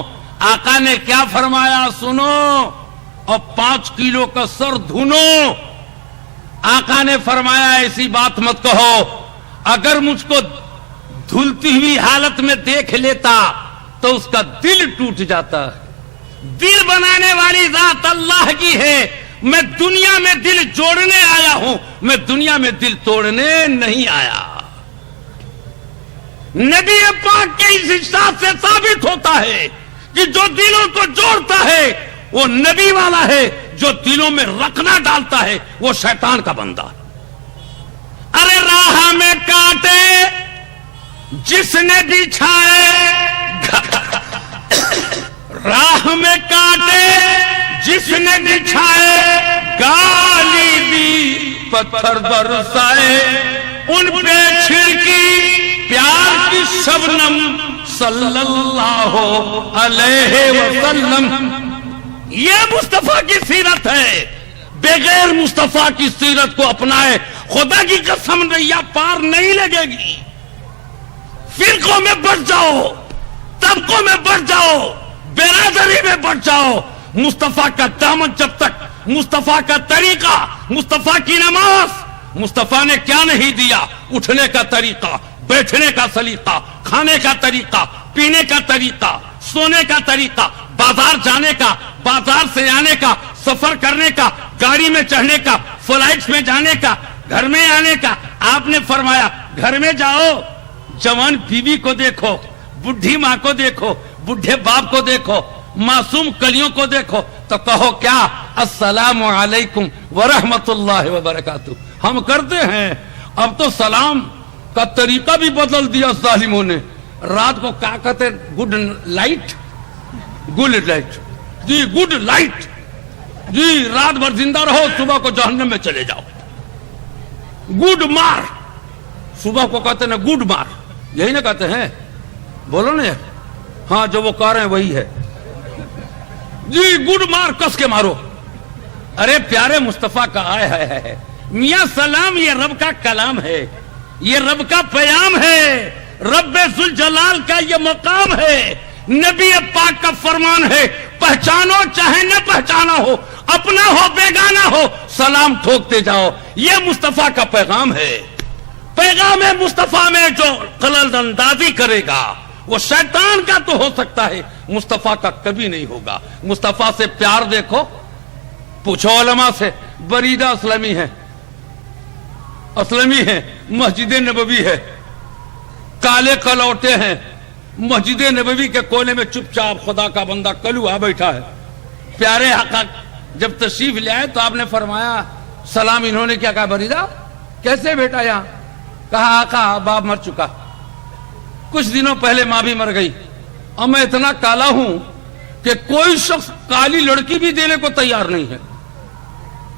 آقا نے کیا فرمایا سنو, اور 5 کلو کا سر دھنو. آقا نے فرمایا ایسی بات مت کہو, اگر مجھ کو دھلتی ہوئی حالت میں دیکھ لیتا تو اس کا دل ٹوٹ جاتا. دل بنانے والی ذات اللہ کی ہے. میں دنیا میں دل جوڑنے آیا ہوں, میں دنیا میں دل توڑنے نہیں آیا. نبی پاک کے اس ارشاد سے ثابت ہوتا ہے کہ جو دلوں کو جوڑتا ہے وہ نبی والا ہے, جو دلوں میں رکھنا ڈالتا ہے وہ شیطان کا بندہ. ارے راہ میں کاٹے جس نے بچھائے, راہ میں کاٹے جس نے بچھائے, گالی دی پتھر برسائے, ان پہ چھڑکی پیار کی شبنم صلی اللہ علیہ وسلم. یہ مصطفیٰ کی سیرت ہے. بغیر مصطفیٰ کی سیرت کو اپنائے, خدا کی قسم نیا پار نہیں لگے گی. فرقوں میں بٹ جاؤ, طبقوں میں بٹ جاؤ, برادری میں بٹ جاؤ, مصطفیٰ کا دامن جب تک, مصطفیٰ کا طریقہ, مصطفیٰ کی نماز, مصطفیٰ نے کیا نہیں دیا, اٹھنے کا طریقہ, بیٹھنے کا سلیقہ, کھانے کا طریقہ, پینے کا طریقہ, سونے کا طریقہ, بازار جانے کا, بازار سے آنے کا, سفر کرنے کا, گاڑی میں چڑھنے کا, فلائٹس میں جانے کا, گھر میں آنے کا. آپ نے فرمایا گھر میں جاؤ, جوان بیوی کو دیکھو, بڈھی ماں کو دیکھو, بڈھے باپ کو دیکھو, معصوم کلیوں کو دیکھو, تو کہو کیا, السلام علیکم ورحمت اللہ وبرکاتہ. ہم کرتے ہیں. اب تو سلام کا طریقہ بھی بدل دیا ظالموں نے. رات کو کیا کہتے, گڈ لائٹ, گڈ لائٹ جی, گڈ لائٹ جی, رات بھر زندہ رہو, صبح کو جہنم میں چلے جاؤ. گڈ مار, صبح کو کہتے ہیں گڈ مار, یہی نہ کہتے ہیں؟ بولو نا یار. ہاں جو وہ کہہ رہے ہیں وہی ہے جی. گڈ مار کس کے مارو. ارے پیارے مصطفیٰ کا آئے ہے میاں سلام. یہ رب کا کلام ہے, یہ رب کا پیام ہے, رب ذوالجلال کا یہ مقام ہے, نبی پاک کا فرمان ہے. پہچانو چاہے نہ پہچانا ہو, اپنا ہو بیگانہ ہو, سلام ٹھوکتے جاؤ. یہ مصطفیٰ کا پیغام ہے. پیغام مصطفیٰ میں جو خلل اندازی کرے گا وہ شیطان کا تو ہو سکتا ہے, مصطفیٰ کا کبھی نہیں ہوگا. مصطفیٰ سے پیار دیکھو, پوچھو علماء سے. بریدہ اسلمی ہے, اسلمی ہے, مسجد نبوی ہے, کالے کلوٹے ہیں, مسجد نبوی کے کونے میں چپ چاپ خدا کا بندہ کلو آ بیٹھا ہے. پیارے آقا جب تشریف لے آئے تو آپ نے فرمایا سلام. انہوں نے کیا کہا؟ بریدہ کیسے بیٹا یہاں؟ کہا آقا باپ مر چکا, کچھ دنوں پہلے ماں بھی مر گئی, اور میں اتنا کالا ہوں کہ کوئی شخص کالی لڑکی بھی دینے کو تیار نہیں ہے.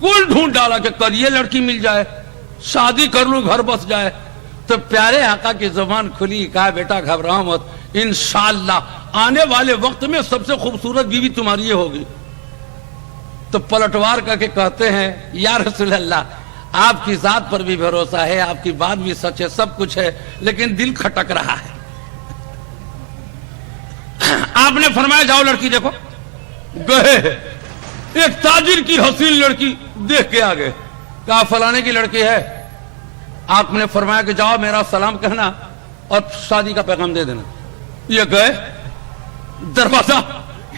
کل ڈھونڈ ڈالا کہ کر یہ لڑکی مل جائے, شادی کر لوں, گھر بس جائے. تو پیارے آقا کی زبان کھلی, کہا بیٹا گھبراؤ مت, انشاءاللہ آنے والے وقت میں سب سے خوبصورت بیوی تمہاری یہ ہوگی. تو پلٹوار کر کے کہتے ہیں یا رسول اللہ, آپ کی ذات پر بھی بھروسہ ہے, آپ کی بات بھی سچ ہے, سب کچھ ہے, لیکن دل کھٹک رہا ہے. آپ نے فرمایا جاؤ لڑکی دیکھو. گئے, ایک تاجر کی حسین لڑکی دیکھ کے آ گئے. کہا فلانے کی لڑکی ہے. آپ نے فرمایا کہ جاؤ میرا سلام کہنا اور شادی کا پیغام دے دینا. یہ گئے, دروازہ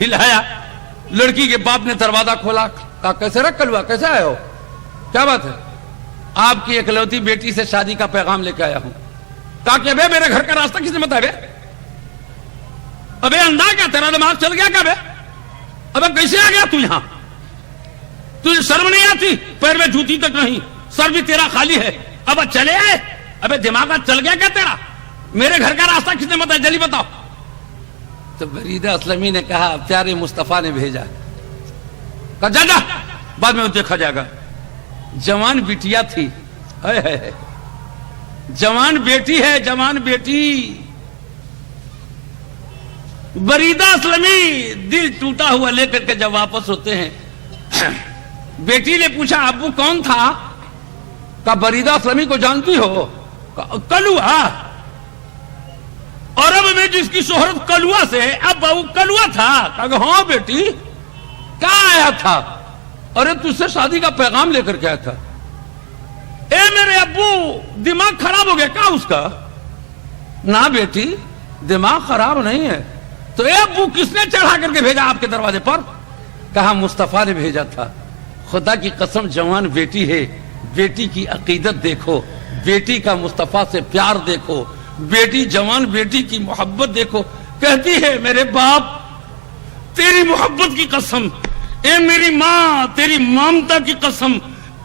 ہلایا, لڑکی کے باپ نے دروازہ کھولا. کہا کیسے رکھ کلوا, کیسے آئے ہو, کیا بات ہے؟ آپ کی اکلوتی بیٹی سے شادی کا پیغام لے کے آیا ہوں. کہا کہ بے میرے گھر کا راستہ کس نے بتایا؟ ابے اندھا کیا, تیرا دماغ چل گیا کیا بے؟ ابے کیسے آ گیا تو یہاں؟ تجھے شرم نہیں آتی؟ پیر میں جوتی تک نہیں, سر بھی تیرا خالی ہے, اب چلے آئے. ابے دماغ چل گیا کیا تیرا؟ میرے گھر کا راستہ کس نے بتایا, جلدی بتاؤ. تو بریدہ اسلمی نے کہا پیارے مصطفیٰ نے بھیجا. کہا جا جا, بعد میں دیکھا جائے گا. جوان بیٹیا تھی, جوان بیٹی ہے, جوان بیٹی. بریدہ اسلمی دل ٹوٹا ہوا لے کر کے جب واپس ہوتے ہیں, بیٹی نے پوچھا ابو کون تھا؟ کہا بریدہ اسلمی کو جانتی ہو؟ کلوا. عرب میں جس کی شہرت کلوا سے, اب وہ کلوا تھا. کہا ہاں بیٹی. کہاں آیا تھا؟ ارے تجھ سے شادی کا پیغام لے کر کے آیا تھا. اے میرے ابو دماغ خراب ہو گیا کیا اس کا؟ نہ بیٹی دماغ خراب نہیں ہے. تو اے ابو کس نے چڑھا کر کے بھیجا آپ کے دروازے پر؟ کہا مصطفیٰ نے بھیجا تھا. خدا کی قسم جوان بیٹی ہے, بیٹی کی عقیدت دیکھو, بیٹی کا مصطفیٰ سے پیار دیکھو, بیٹی جوان بیٹی کی محبت دیکھو. کہتی ہے میرے باپ تیری محبت کی قسم, اے میری ماں تیری ممتا کی قسم,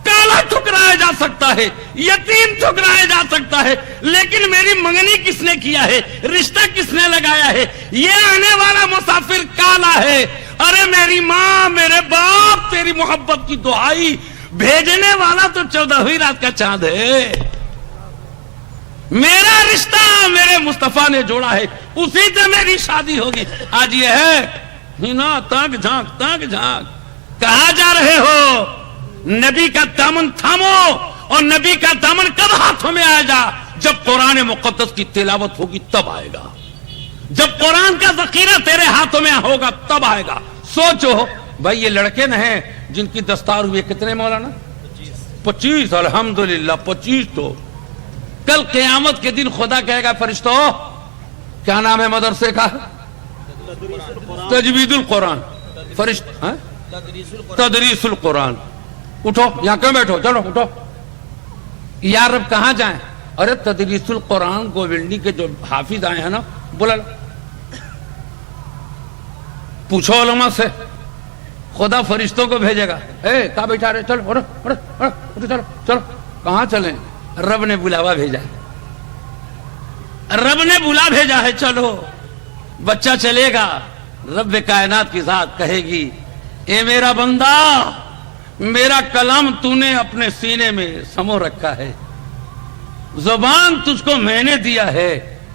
کالا ٹھکرایا جا سکتا ہے, یتیم ٹھکرایا جا سکتا ہے, لیکن میری منگنی کس نے کیا ہے, رشتہ کس نے لگایا ہے؟ یہ آنے والا مسافر کالا ہے. ارے میری ماں میرے باپ تیری محبت کی دعائی, بھیجنے والا تو 14ویں رات کا چاند ہے. میرا رشتہ میرے مصطفیٰ نے جوڑا ہے, اسی سے میری شادی ہوگی. آج یہ ہے ہنا تاک جھانک تاک جھانک. کہاں جا رہے ہو؟ نبی کا دامن تھامو, اور نبی کا دامن کب ہاتھوں میں آئے گا؟ جب قرآن مقدس کی تلاوت ہوگی تب آئے گا, جب قرآن کا ذخیرہ تیرے ہاتھوں میں ہوگا تب آئے گا. سوچو بھائی یہ لڑکے نہ ہیں جن کی دستار ہوئی کتنے مولانا؟ 25. الحمدللہ 25. تو کل قیامت کے دن خدا کہے گا فرشتو کیا نام ہے مدرسے کا؟ تجوید القرآن. فرشت تدریس القرآن. اٹھو یہاں کیوں بیٹھو, چلو اٹھو. یا رب کہاں جائیں؟ ارے تدریس القرآن گوونڈی کے جو حافظ آئے ہیں نا, بولا پوچھو علماء سے, خدا فرشتوں کو بھیجے گا. اے کہاں بیٹھا رہے, چلو چلو چلو. کہاں چلیں؟ رب نے بلاوا بھیجا ہے, رب نے بلا بھیجا ہے. چلو بچہ چلے گا, رب کائنات کی ذات کہے گی اے میرا بندہ میرا کلام تو نے اپنے سینے میں سمو رکھا ہے, زبان تجھ کو میں نے دیا ہے,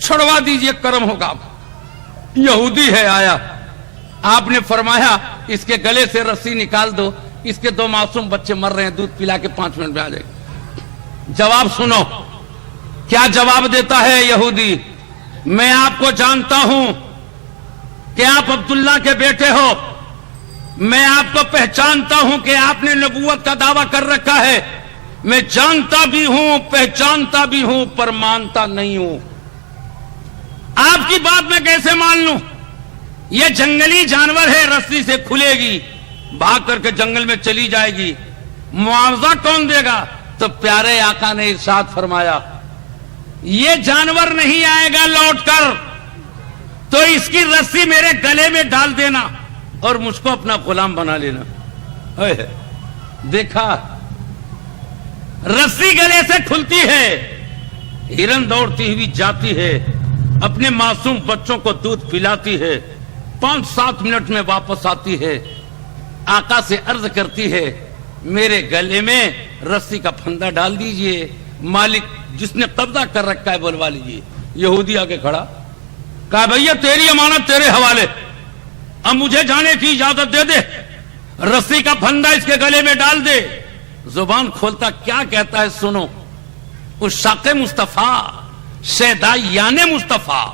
چھڑوا دیجئے کرم ہوگا. یہودی ہے آیا, آپ نے فرمایا اس کے گلے سے رسی نکال دو, اس کے 2 معصوم بچے مر رہے ہیں, دودھ پلا کے 5 منٹ میں آ جائے گا. جواب سنو کیا جواب دیتا ہے یہودی. میں آپ کو جانتا ہوں کہ آپ عبداللہ کے بیٹے ہو, میں آپ کو پہچانتا ہوں کہ آپ نے نبوت کا دعویٰ کر رکھا ہے, میں جانتا بھی ہوں پہچانتا بھی ہوں پر مانتا نہیں ہوں. آپ کی بات میں کیسے مان لوں؟ یہ جنگلی جانور ہے, رسی سے کھلے گی, بھاگ کر کے جنگل میں چلی جائے گی, معاوضہ کون دے گا؟ تو پیارے آقا نے ارشاد فرمایا یہ جانور نہیں آئے گا لوٹ کر, تو اس کی رسی میرے گلے میں ڈال دینا اور مجھ کو اپنا غلام بنا لینا. دیکھا رسی گلے سے کھلتی ہے, ہرن دوڑتی ہوئی جاتی ہے, اپنے معصوم بچوں کو دودھ پلاتی ہے, 5-7 منٹ میں واپس آتی ہے, آقا سے عرض کرتی ہے میرے گلے میں رسی کا پھندا ڈال دیجئے, مالک جس نے قبضہ کر رکھا ہے بلوا لیجئے. یہودی آگے کھڑا, کہا بھیا تیری امانت تیرے حوالے, اب مجھے جانے کی اجازت دے دے, رسی کا پھندا اس کے گلے میں ڈال دے. زبان کھولتا کیا کہتا ہے سنو. عشاق مصطفیٰ, شیدائیان مصطفیٰ,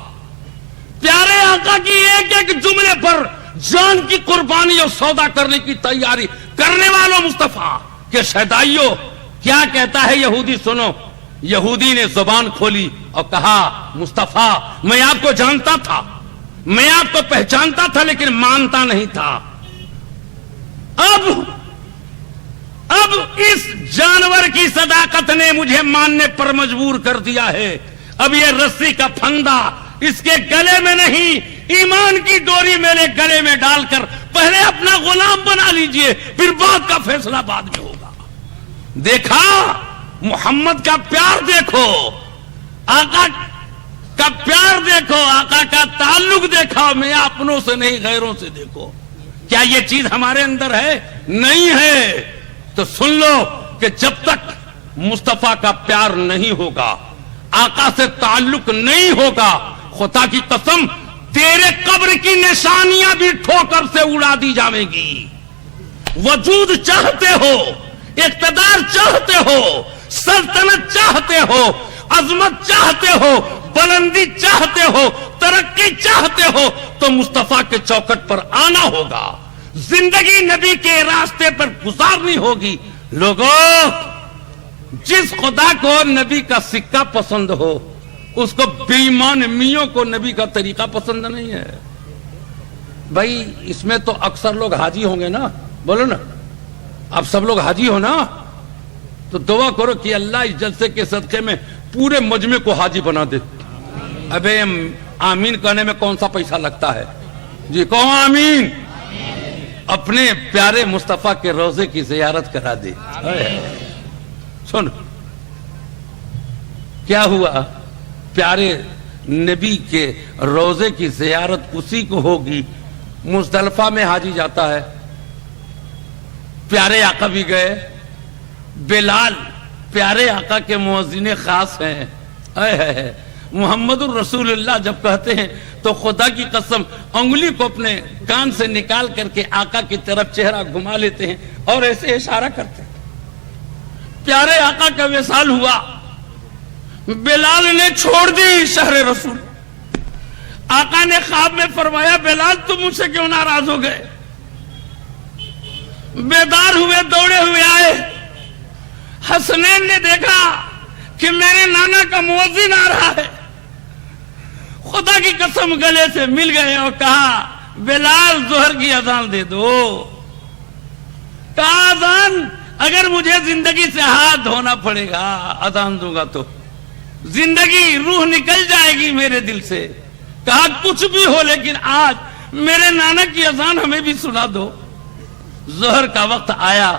پیارے آقا کی ایک ایک جملے پر جان کی قربانی اور سودا کرنے کی تیاری کرنے والوں مصطفیٰ کہ شیدائیوں کیا کہتا ہے یہودی سنو. یہودی نے زبان کھولی اور کہا مصطفیٰ میں آپ کو جانتا تھا, میں آپ کو پہچانتا تھا لیکن مانتا نہیں تھا. اب اس جانور کی صداقت نے مجھے ماننے پر مجبور کر دیا ہے. اب یہ رسی کا پھندا اس کے گلے میں نہیں, ایمان کی ڈوری میرے گلے میں ڈال کر پہلے اپنا غلام بنا لیجئے, پھر بعد کا فیصلہ بعد میں ہوگا. دیکھا محمد کا پیار دیکھو, آقا کا پیار دیکھو, آقا کا تعلق دیکھا, میں اپنوں سے نہیں غیروں سے دیکھو. کیا یہ چیز ہمارے اندر ہے؟ نہیں ہے. تو سن لو کہ جب تک مصطفیٰ کا پیار نہیں ہوگا, آقا سے تعلق نہیں ہوگا, خدا کی قسم تیرے قبر کی نشانیاں بھی ٹھوکر سے اڑا دی جائیں گی. وجود چاہتے ہو, اقتدار چاہتے ہو, سلطنت چاہتے ہو, عظمت چاہتے ہو, بلندی چاہتے ہو, ترقی چاہتے ہو تو مصطفیٰ کے چوکٹ پر آنا ہوگا, زندگی نبی کے راستے پر گزارنی ہوگی. لوگوں جس خدا کو نبی کا سکہ پسند ہو اس کو بے ایمان میوں کو نبی کا طریقہ پسند نہیں ہے. بھائی اس میں تو اکثر لوگ حاجی ہوں گے نا, بولو نا, اب سب لوگ حاجی ہو نا, تو دعا کرو کہ اللہ اس جلسے کے صدقے میں پورے مجمع کو حاجی بنا دے. ابے آمین کہنے میں کون سا پیسہ لگتا ہے؟ جی کہو آمین. اپنے پیارے مصطفیٰ کے روزے کی زیارت کرا دے. سن کیا ہوا, پیارے نبی کے روزے کی زیارت اسی کو ہوگی. مزدلفہ میں حاجی جاتا ہے, پیارے آقا بھی گئے. بلال پیارے آقا کے مؤذن خاص ہیں. محمد الرسول اللہ جب کہتے ہیں تو خدا کی قسم انگلی کو اپنے کان سے نکال کر کے آقا کی طرف چہرہ گھما لیتے ہیں اور ایسے اشارہ کرتے ہیں. پیارے آقا کا وصال ہوا, بلال نے چھوڑ دی شہر رسول. آقا نے خواب میں فرمایا بلال تم مجھ سے کیوں ناراض ہو گئے؟ بیدار ہوئے, دوڑے ہوئے آئے. حسنین نے دیکھا کہ میرے نانا کا مؤذن آ رہا ہے, خدا کی قسم گلے سے مل گئے اور کہا بلال ظہر کی اذان دے دو. کہا اذان اگر مجھے زندگی سے ہاتھ دھونا پڑے گا اذان دوں گا تو زندگی روح نکل جائے گی میرے دل سے. کہا کچھ بھی ہو لیکن آج میرے نانا کی اذان ہمیں بھی سنا دو. ظہر کا وقت آیا,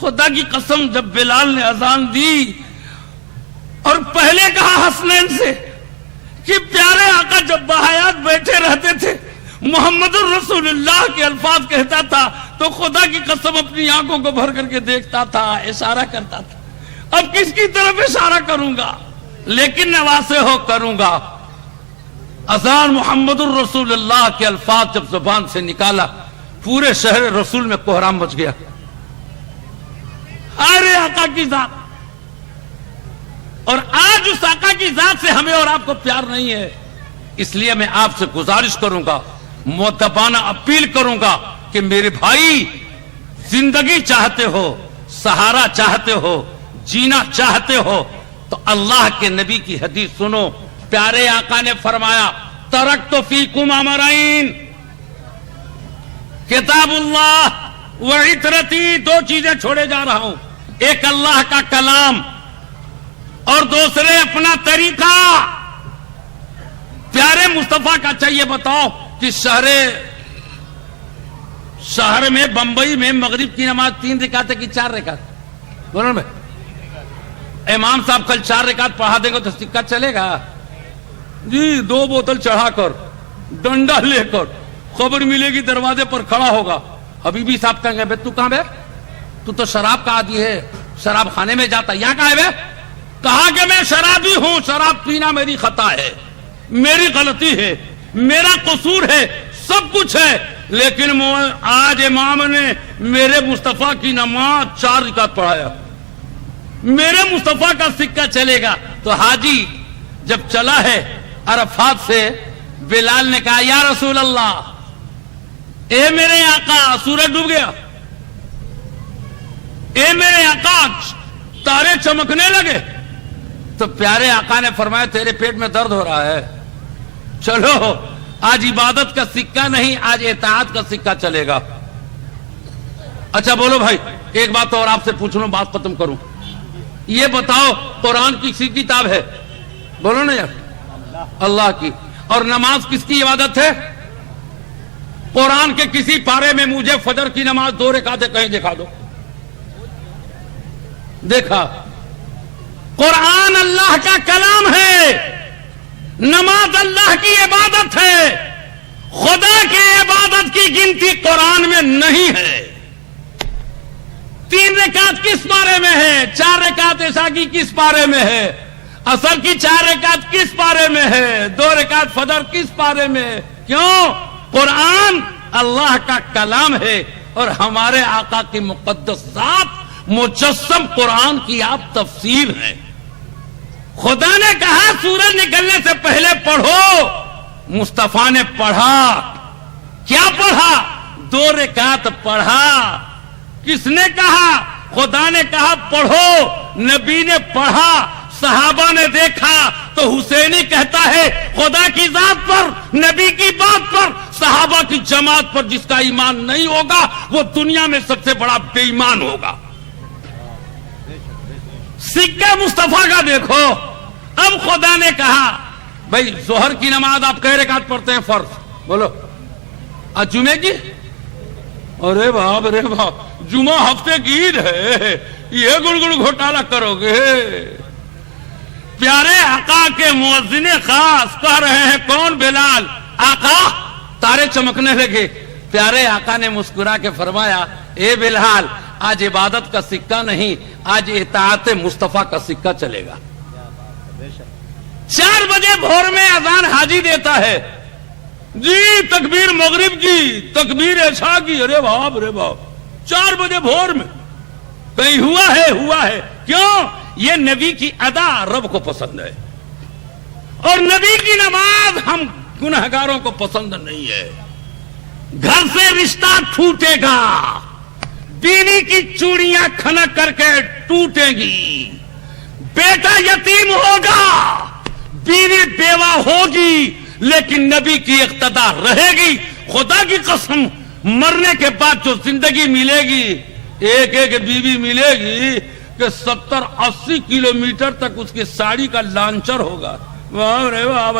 خدا کی قسم جب بلال نے اذان دی اور پہلے کہا حسنین سے کہ پیارے آقا جب بحیات بیٹھے رہتے تھے محمد الرسول اللہ کے الفاظ کہتا تھا تو خدا کی قسم اپنی آنکھوں کو بھر کر کے دیکھتا تھا, اشارہ کرتا تھا. اب کس کی طرف اشارہ کروں گا, لیکن نواسے ہو کروں گا. اذان محمد الرسول اللہ کے الفاظ جب زبان سے نکالا پورے شہر رسول میں کوہرام مچ گیا. ارے آقا کی ذات. اور آج اس آقا کی ذات سے ہمیں اور آپ کو پیار نہیں ہے. اس لیے میں آپ سے گزارش کروں گا, مؤدبانہ اپیل کروں گا کہ میرے بھائی زندگی چاہتے ہو, سہارا چاہتے ہو, جینا چاہتے ہو تو اللہ کے نبی کی حدیث سنو. پیارے آقا نے فرمایا ترکت فیکم امرین, کتاب اللہ و عطرتی, دو چیزیں چھوڑے جا رہا ہوں, ایک اللہ کا کلام اور دوسرے اپنا طریقہ. پیارے مصطفیٰ کا چاہیے بتاؤ کہ شہر میں بمبئی میں مغرب کی نماز 3 رکعت ہے کہ 4 رکعت؟ بولو بھائی, امام صاحب کل 4 رکعت پڑھا دیں گے تو سکہ چلے گا؟ جی 2 بوتل چڑھا کر ڈنڈا لے کر خبر ملے گی دروازے پر کھڑا ہوگا. حبیبی صاحب کہیں گے بے تو کہاں بے, تو تو شراب کا عادی ہے, شراب خانے میں جاتا, یہاں کہاں ہے بے؟ کہا کہ میں شرابی ہوں, شراب پینا میری خطا ہے, میری غلطی ہے, میرا قصور ہے, سب کچھ ہے, لیکن آج امام نے میرے مصطفیٰ کی نماز 4 رکعت پڑھایا, میرے مصطفیٰ کا سکہ چلے گا. تو حاجی جب چلا ہے عرفات سے, بلال نے کہا یا رسول اللہ, اے میرے آقا سورج ڈوب گیا, اے میرے آقا تارے چمکنے لگے. تو پیارے آقا نے فرمایا تیرے پیٹ میں درد ہو رہا ہے, چلو آج عبادت کا سکہ نہیں, آج اطاعت کا سکہ چلے گا. اچھا بولو بھائی, ایک بات اور آپ سے پوچھ لوں, بات ختم کروں. یہ بتاؤ قرآن کی کسی کتاب ہے؟ بولو نا یار, اللہ کی. اور نماز کس کی عبادت ہے؟ قرآن کے کسی پارے میں مجھے فجر کی نماز 2 رکعتیں کہیں دکھا دو. دیکھا, قرآن اللہ کا کلام ہے, نماز اللہ کی عبادت ہے, خدا کی عبادت کی گنتی قرآن میں نہیں ہے. 3 رکعت کس پارے میں ہے؟ 4 رکعت عشاء کی کس پارے میں ہے؟ عصر کی 4 رکعت کس پارے میں ہے؟ 2 رکعت فجر کس پارے میں ہے؟ کیوں؟ قرآن اللہ کا کلام ہے اور ہمارے آقا کی مقدس ذات مجسم قرآن کی آپ تفسیر ہیں. خدا نے کہا سورج نکلنے سے پہلے پڑھو, مصطفیٰ نے پڑھا. کیا پڑھا؟ 2 رکعت پڑھا. کس نے کہا؟ خدا نے کہا پڑھو, نبی نے پڑھا, صحابہ نے دیکھا. تو حسینی کہتا ہے خدا کی ذات پر, نبی کی بات پر, صحابہ کی جماعت پر جس کا ایمان نہیں ہوگا وہ دنیا میں سب سے بڑا بے ایمان ہوگا. سکہ مصطفیٰ کا دیکھو. اب خدا نے کہا بھائی ظہر کی نماز آپ کئی رکعت پڑھتے ہیں فرض؟ بولو. جمعے کی؟ ارے باپ رے باپ, جمعہ ہفتے کی عید ہے, یہ گڑگڑ گھوٹالہ کرو گے. پیارے آقا کے مؤذن خاص کہہ رہے ہیں کون؟ بلال. آقا تارے چمکنے لگے. پیارے آقا نے مسکرا کے فرمایا اے بلال, آج عبادت کا سکہ نہیں, آج اطاعت مصطفیٰ کا سکہ چلے گا. 4 بجے بھور میں اذان حاجی دیتا ہے, جی تکبیر مغرب کی, تکبیر عشاء کی. ارے باپ رے باپ, 4 بجے بھور میں کہیں ہوا ہے. کیوں؟ یہ نبی کی ادا رب کو پسند ہے, اور نبی کی نماز ہم گنہگاروں کو پسند نہیں ہے. گھر سے رشتہ ٹوٹے گا, بیوی کی چوڑیاں کھنک کر کے ٹوٹیں گی, بیٹا یتیم ہوگا, بیوی بیوہ ہوگی, لیکن نبی کی اقتدا رہے گی. خدا کی قسم, مرنے کے بعد جو زندگی ملے گی, ایک ایک بیوی ملے گی کہ 70-80 کلومیٹر تک اس کی ساڑی کا لانچر ہوگا.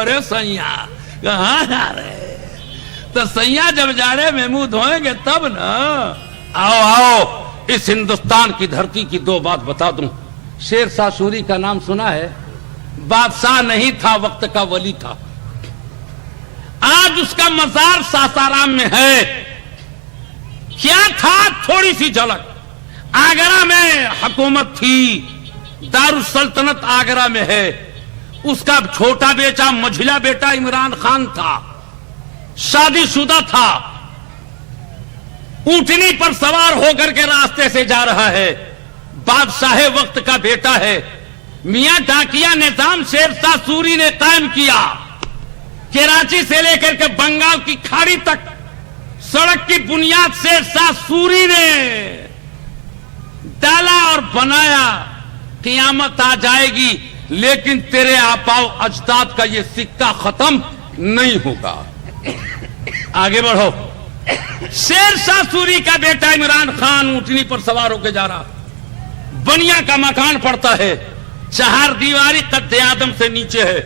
رے سیاں کہاں جا رہے؟ تو سیاں جب جاڑے میں منہ دھوئیں گے تب نا. آؤ اس ہندوستان کی دھرتی کی 2 بات بتا دوں. شیر شاہ سوری کا نام سنا ہے؟ بادشاہ نہیں تھا, وقت کا ولی تھا. آج اس کا مزار ساسارام میں ہے. کیا تھا؟ تھوڑی سی جھلک. آگرہ میں حکومت تھی, دارالسلطنت آگرہ میں ہے. اس کا چھوٹا بیٹا مجھلا بیٹا عمران خان تھا, شادی شدہ تھا, اونٹنی پر سوار ہو کر کے راستے سے جا رہا ہے, بادشاہ وقت کا بیٹا ہے. میاں ڈاکیا نظام شیر شاہ سوری نے قائم کیا, کراچی سے لے کر کے بنگال کی کھاڑی تک سڑک کی بنیاد شیر شاہ سوری نے ڈالا اور بنایا. قیامت آ جائے گی لیکن تیرے آباؤ اجداد کا یہ سکہ ختم نہیں ہوگا. آگے بڑھو. شیر شاہ سوری کا بیٹا عمران خان اونٹنی پر سوار ہو کے جا رہا, بنیا کا مکان پڑتا ہے, 4 دیواری قد آدم سے نیچے ہے,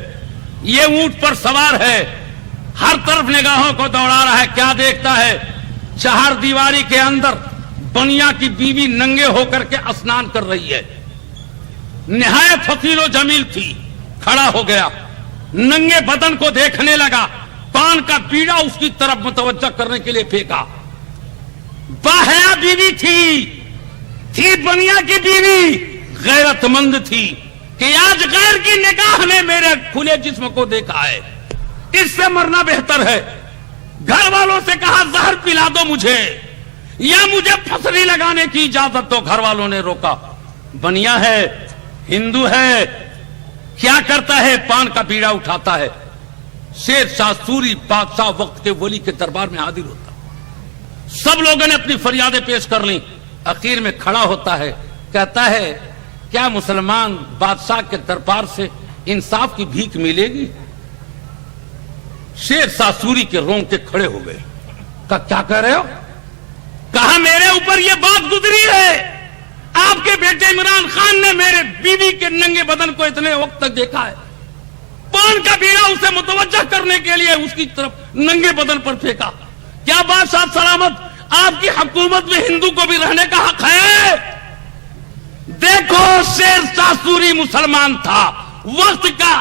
یہ اونٹ پر سوار ہے, ہر طرف نگاہوں کو دوڑا رہا ہے. کیا دیکھتا ہے؟ 4 دیواری کے اندر بنیا کی بیوی ننگے ہو کر کے اسنان کر رہی ہے, نہایت حسین و جمیل تھی. کھڑا ہو گیا, ننگے بدن کو دیکھنے لگا, پان کا بیڑا اس کی طرف متوجہ کرنے کے لیے پھینکا. باحیا بیوی تھی بنیا کی بیوی, غیرت مند تھی کہ آج غیر کی نگاہ نے میرے کھلے جسم کو دیکھا ہے, اس سے مرنا بہتر ہے. گھر والوں سے کہا زہر پلا دو مجھے یا مجھے پھسری لگانے کی اجازت دو. گھر والوں نے روکا. بنیا ہے, ہندو ہے, کیا کرتا ہے؟ پان کا بیڑا اٹھاتا ہے. شیر شاہ سوری بادشاہ وقت کے ولی کے دربار میں حاضر ہوتا. سب لوگوں نے اپنی فریادیں پیش کر لیں. اخیر میں کھڑا ہوتا ہے, کہتا ہے کیا مسلمان بادشاہ کے دربار سے انصاف کی بھیک ملے گی؟ شیر شاہ سوری کے رونگٹے کھڑے ہو گئے. کہا کیا کہہ رہے ہو؟ کہا میرے اوپر یہ بات گزری ہے, آپ کے بیٹے عمران خان نے میرے بیوی کے ننگے بدن کو اتنے وقت تک دیکھا ہے. پان کا بیڑا اسے متوجہ کرنے کے لیے اس کی طرف ننگے بدن پر پھینکا. کیا بادشاہ سلامت, آپ کی حکومت میں ہندو کو بھی رہنے کا حق ہے؟ دیکھو شیر شاہ سوری مسلمان تھا, وقت کا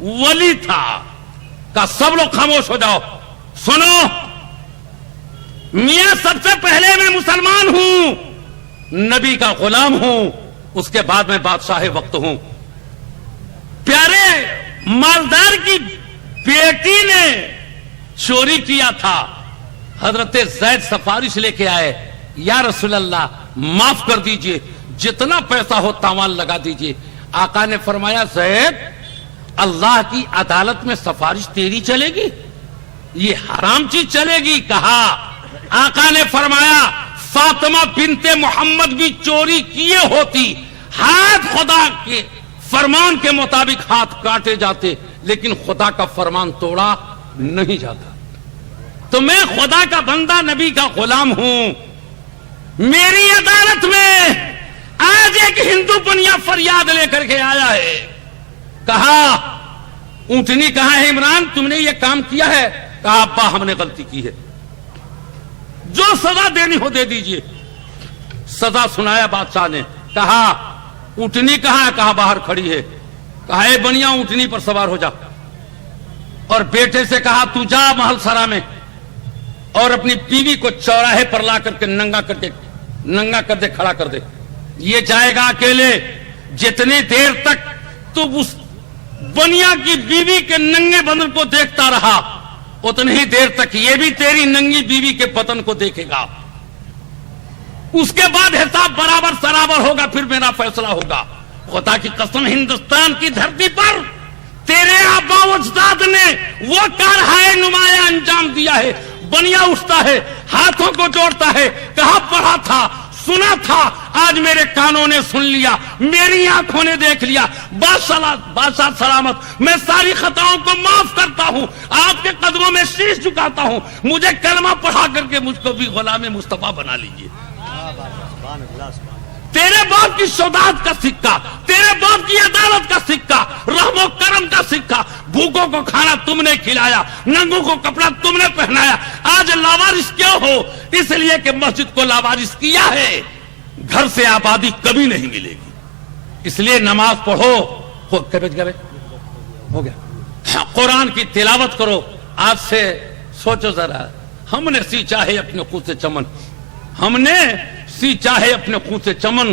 ولی تھا. کہا سب لوگ خاموش ہو جاؤ, سنو, میاں سب سے پہلے میں مسلمان ہوں, نبی کا غلام ہوں, اس کے بعد میں بادشاہ وقت ہوں. پیارے مالدار کی بیٹی نے چوری کیا تھا, حضرت زید سفارش لے کے آئے, یا رسول اللہ معاف کر دیجئے, جتنا پیسہ ہو تاوان لگا دیجئے. آقا نے فرمایا زید, اللہ کی عدالت میں سفارش تیری چلے گی؟ یہ حرام چیز چلے گی. کہا. آقا نے فرمایا فاطمہ بنت محمد بھی چوری کیے ہوتی, ہاتھ خدا کے فرمان کے مطابق ہاتھ کاٹے جاتے, لیکن خدا کا فرمان توڑا نہیں جاتا. تو میں خدا کا بندہ, نبی کا غلام ہوں. میری عدالت میں آج ایک ہندو بنیا فریاد لے کر کے آیا ہے. کہا اونٹنی کہاں ہے عمران, تم نے یہ کام کیا ہے؟ کہا ابا ہم نے غلطی کی ہے, جو سزا دینی ہو دے دیجئے. سزا سنایا بادشاہ نے. کہا اونٹنی کہاں ہے؟ کہا باہر کھڑی ہے. کہا اے بنیا اونٹنی پر سوار ہو جا, اور بیٹے سے کہا تو جا محل سرا میں اور اپنی بیوی کو چوراہے پر لا کر کے ننگا کر دے, کھڑا کر دے. یہ جائے گا اکیلے. جتنی دیر تک تو اس بنیا کی بیوی کے ننگے بدن کو دیکھتا رہا, اتنی ہی دیر تک یہ بھی تیری ننگی بیوی کے بدن کو دیکھے گا. اس کے بعد حساب برابر سرابر ہوگا, پھر میرا فیصلہ ہوگا. خدا کی قسم ہندوستان کی دھرتی پر تیرے آبا و اجداد نے وہ کارہائے نمایاں انجام دیا ہے. بنیا اٹھتا ہے, ہاتھوں کو جوڑتا ہے, کہاں پڑھا تھا, سنا تھا, آج میرے کانوں نے سن لیا, میری آنکھوں نے دیکھ لیا. بادشاہ سلامت, میں ساری خطاؤں کو معاف کرتا ہوں, آپ کے قدموں میں شیش جھکاتا ہوں. مجھے کلمہ پڑھا کر کے مجھ کو بھی غلام مصطفیٰ بنا لیجیے. تیرے باپ کی شجاعت کا سکہ, تیرے باپ کی عدالت کا سکہ, رحم و کرم کا سکہ. بھوکوں کو کھانا تم نے کھلایا, ننگوں کو کپڑا تم نے پہنایا. آج لاوارث کیوں ہو؟ اس لیے کہ مسجد کو لاوارث کیا ہے. گھر سے آبادی کبھی نہیں ملے گی, اس لیے نماز پڑھو. ہو گیا. قرآن کی تلاوت کرو. آج سے سوچو ذرا, ہم نے سی چاہے اپنے خون سے چمن, ہم نے سی چاہے اپنے خون سے چمن,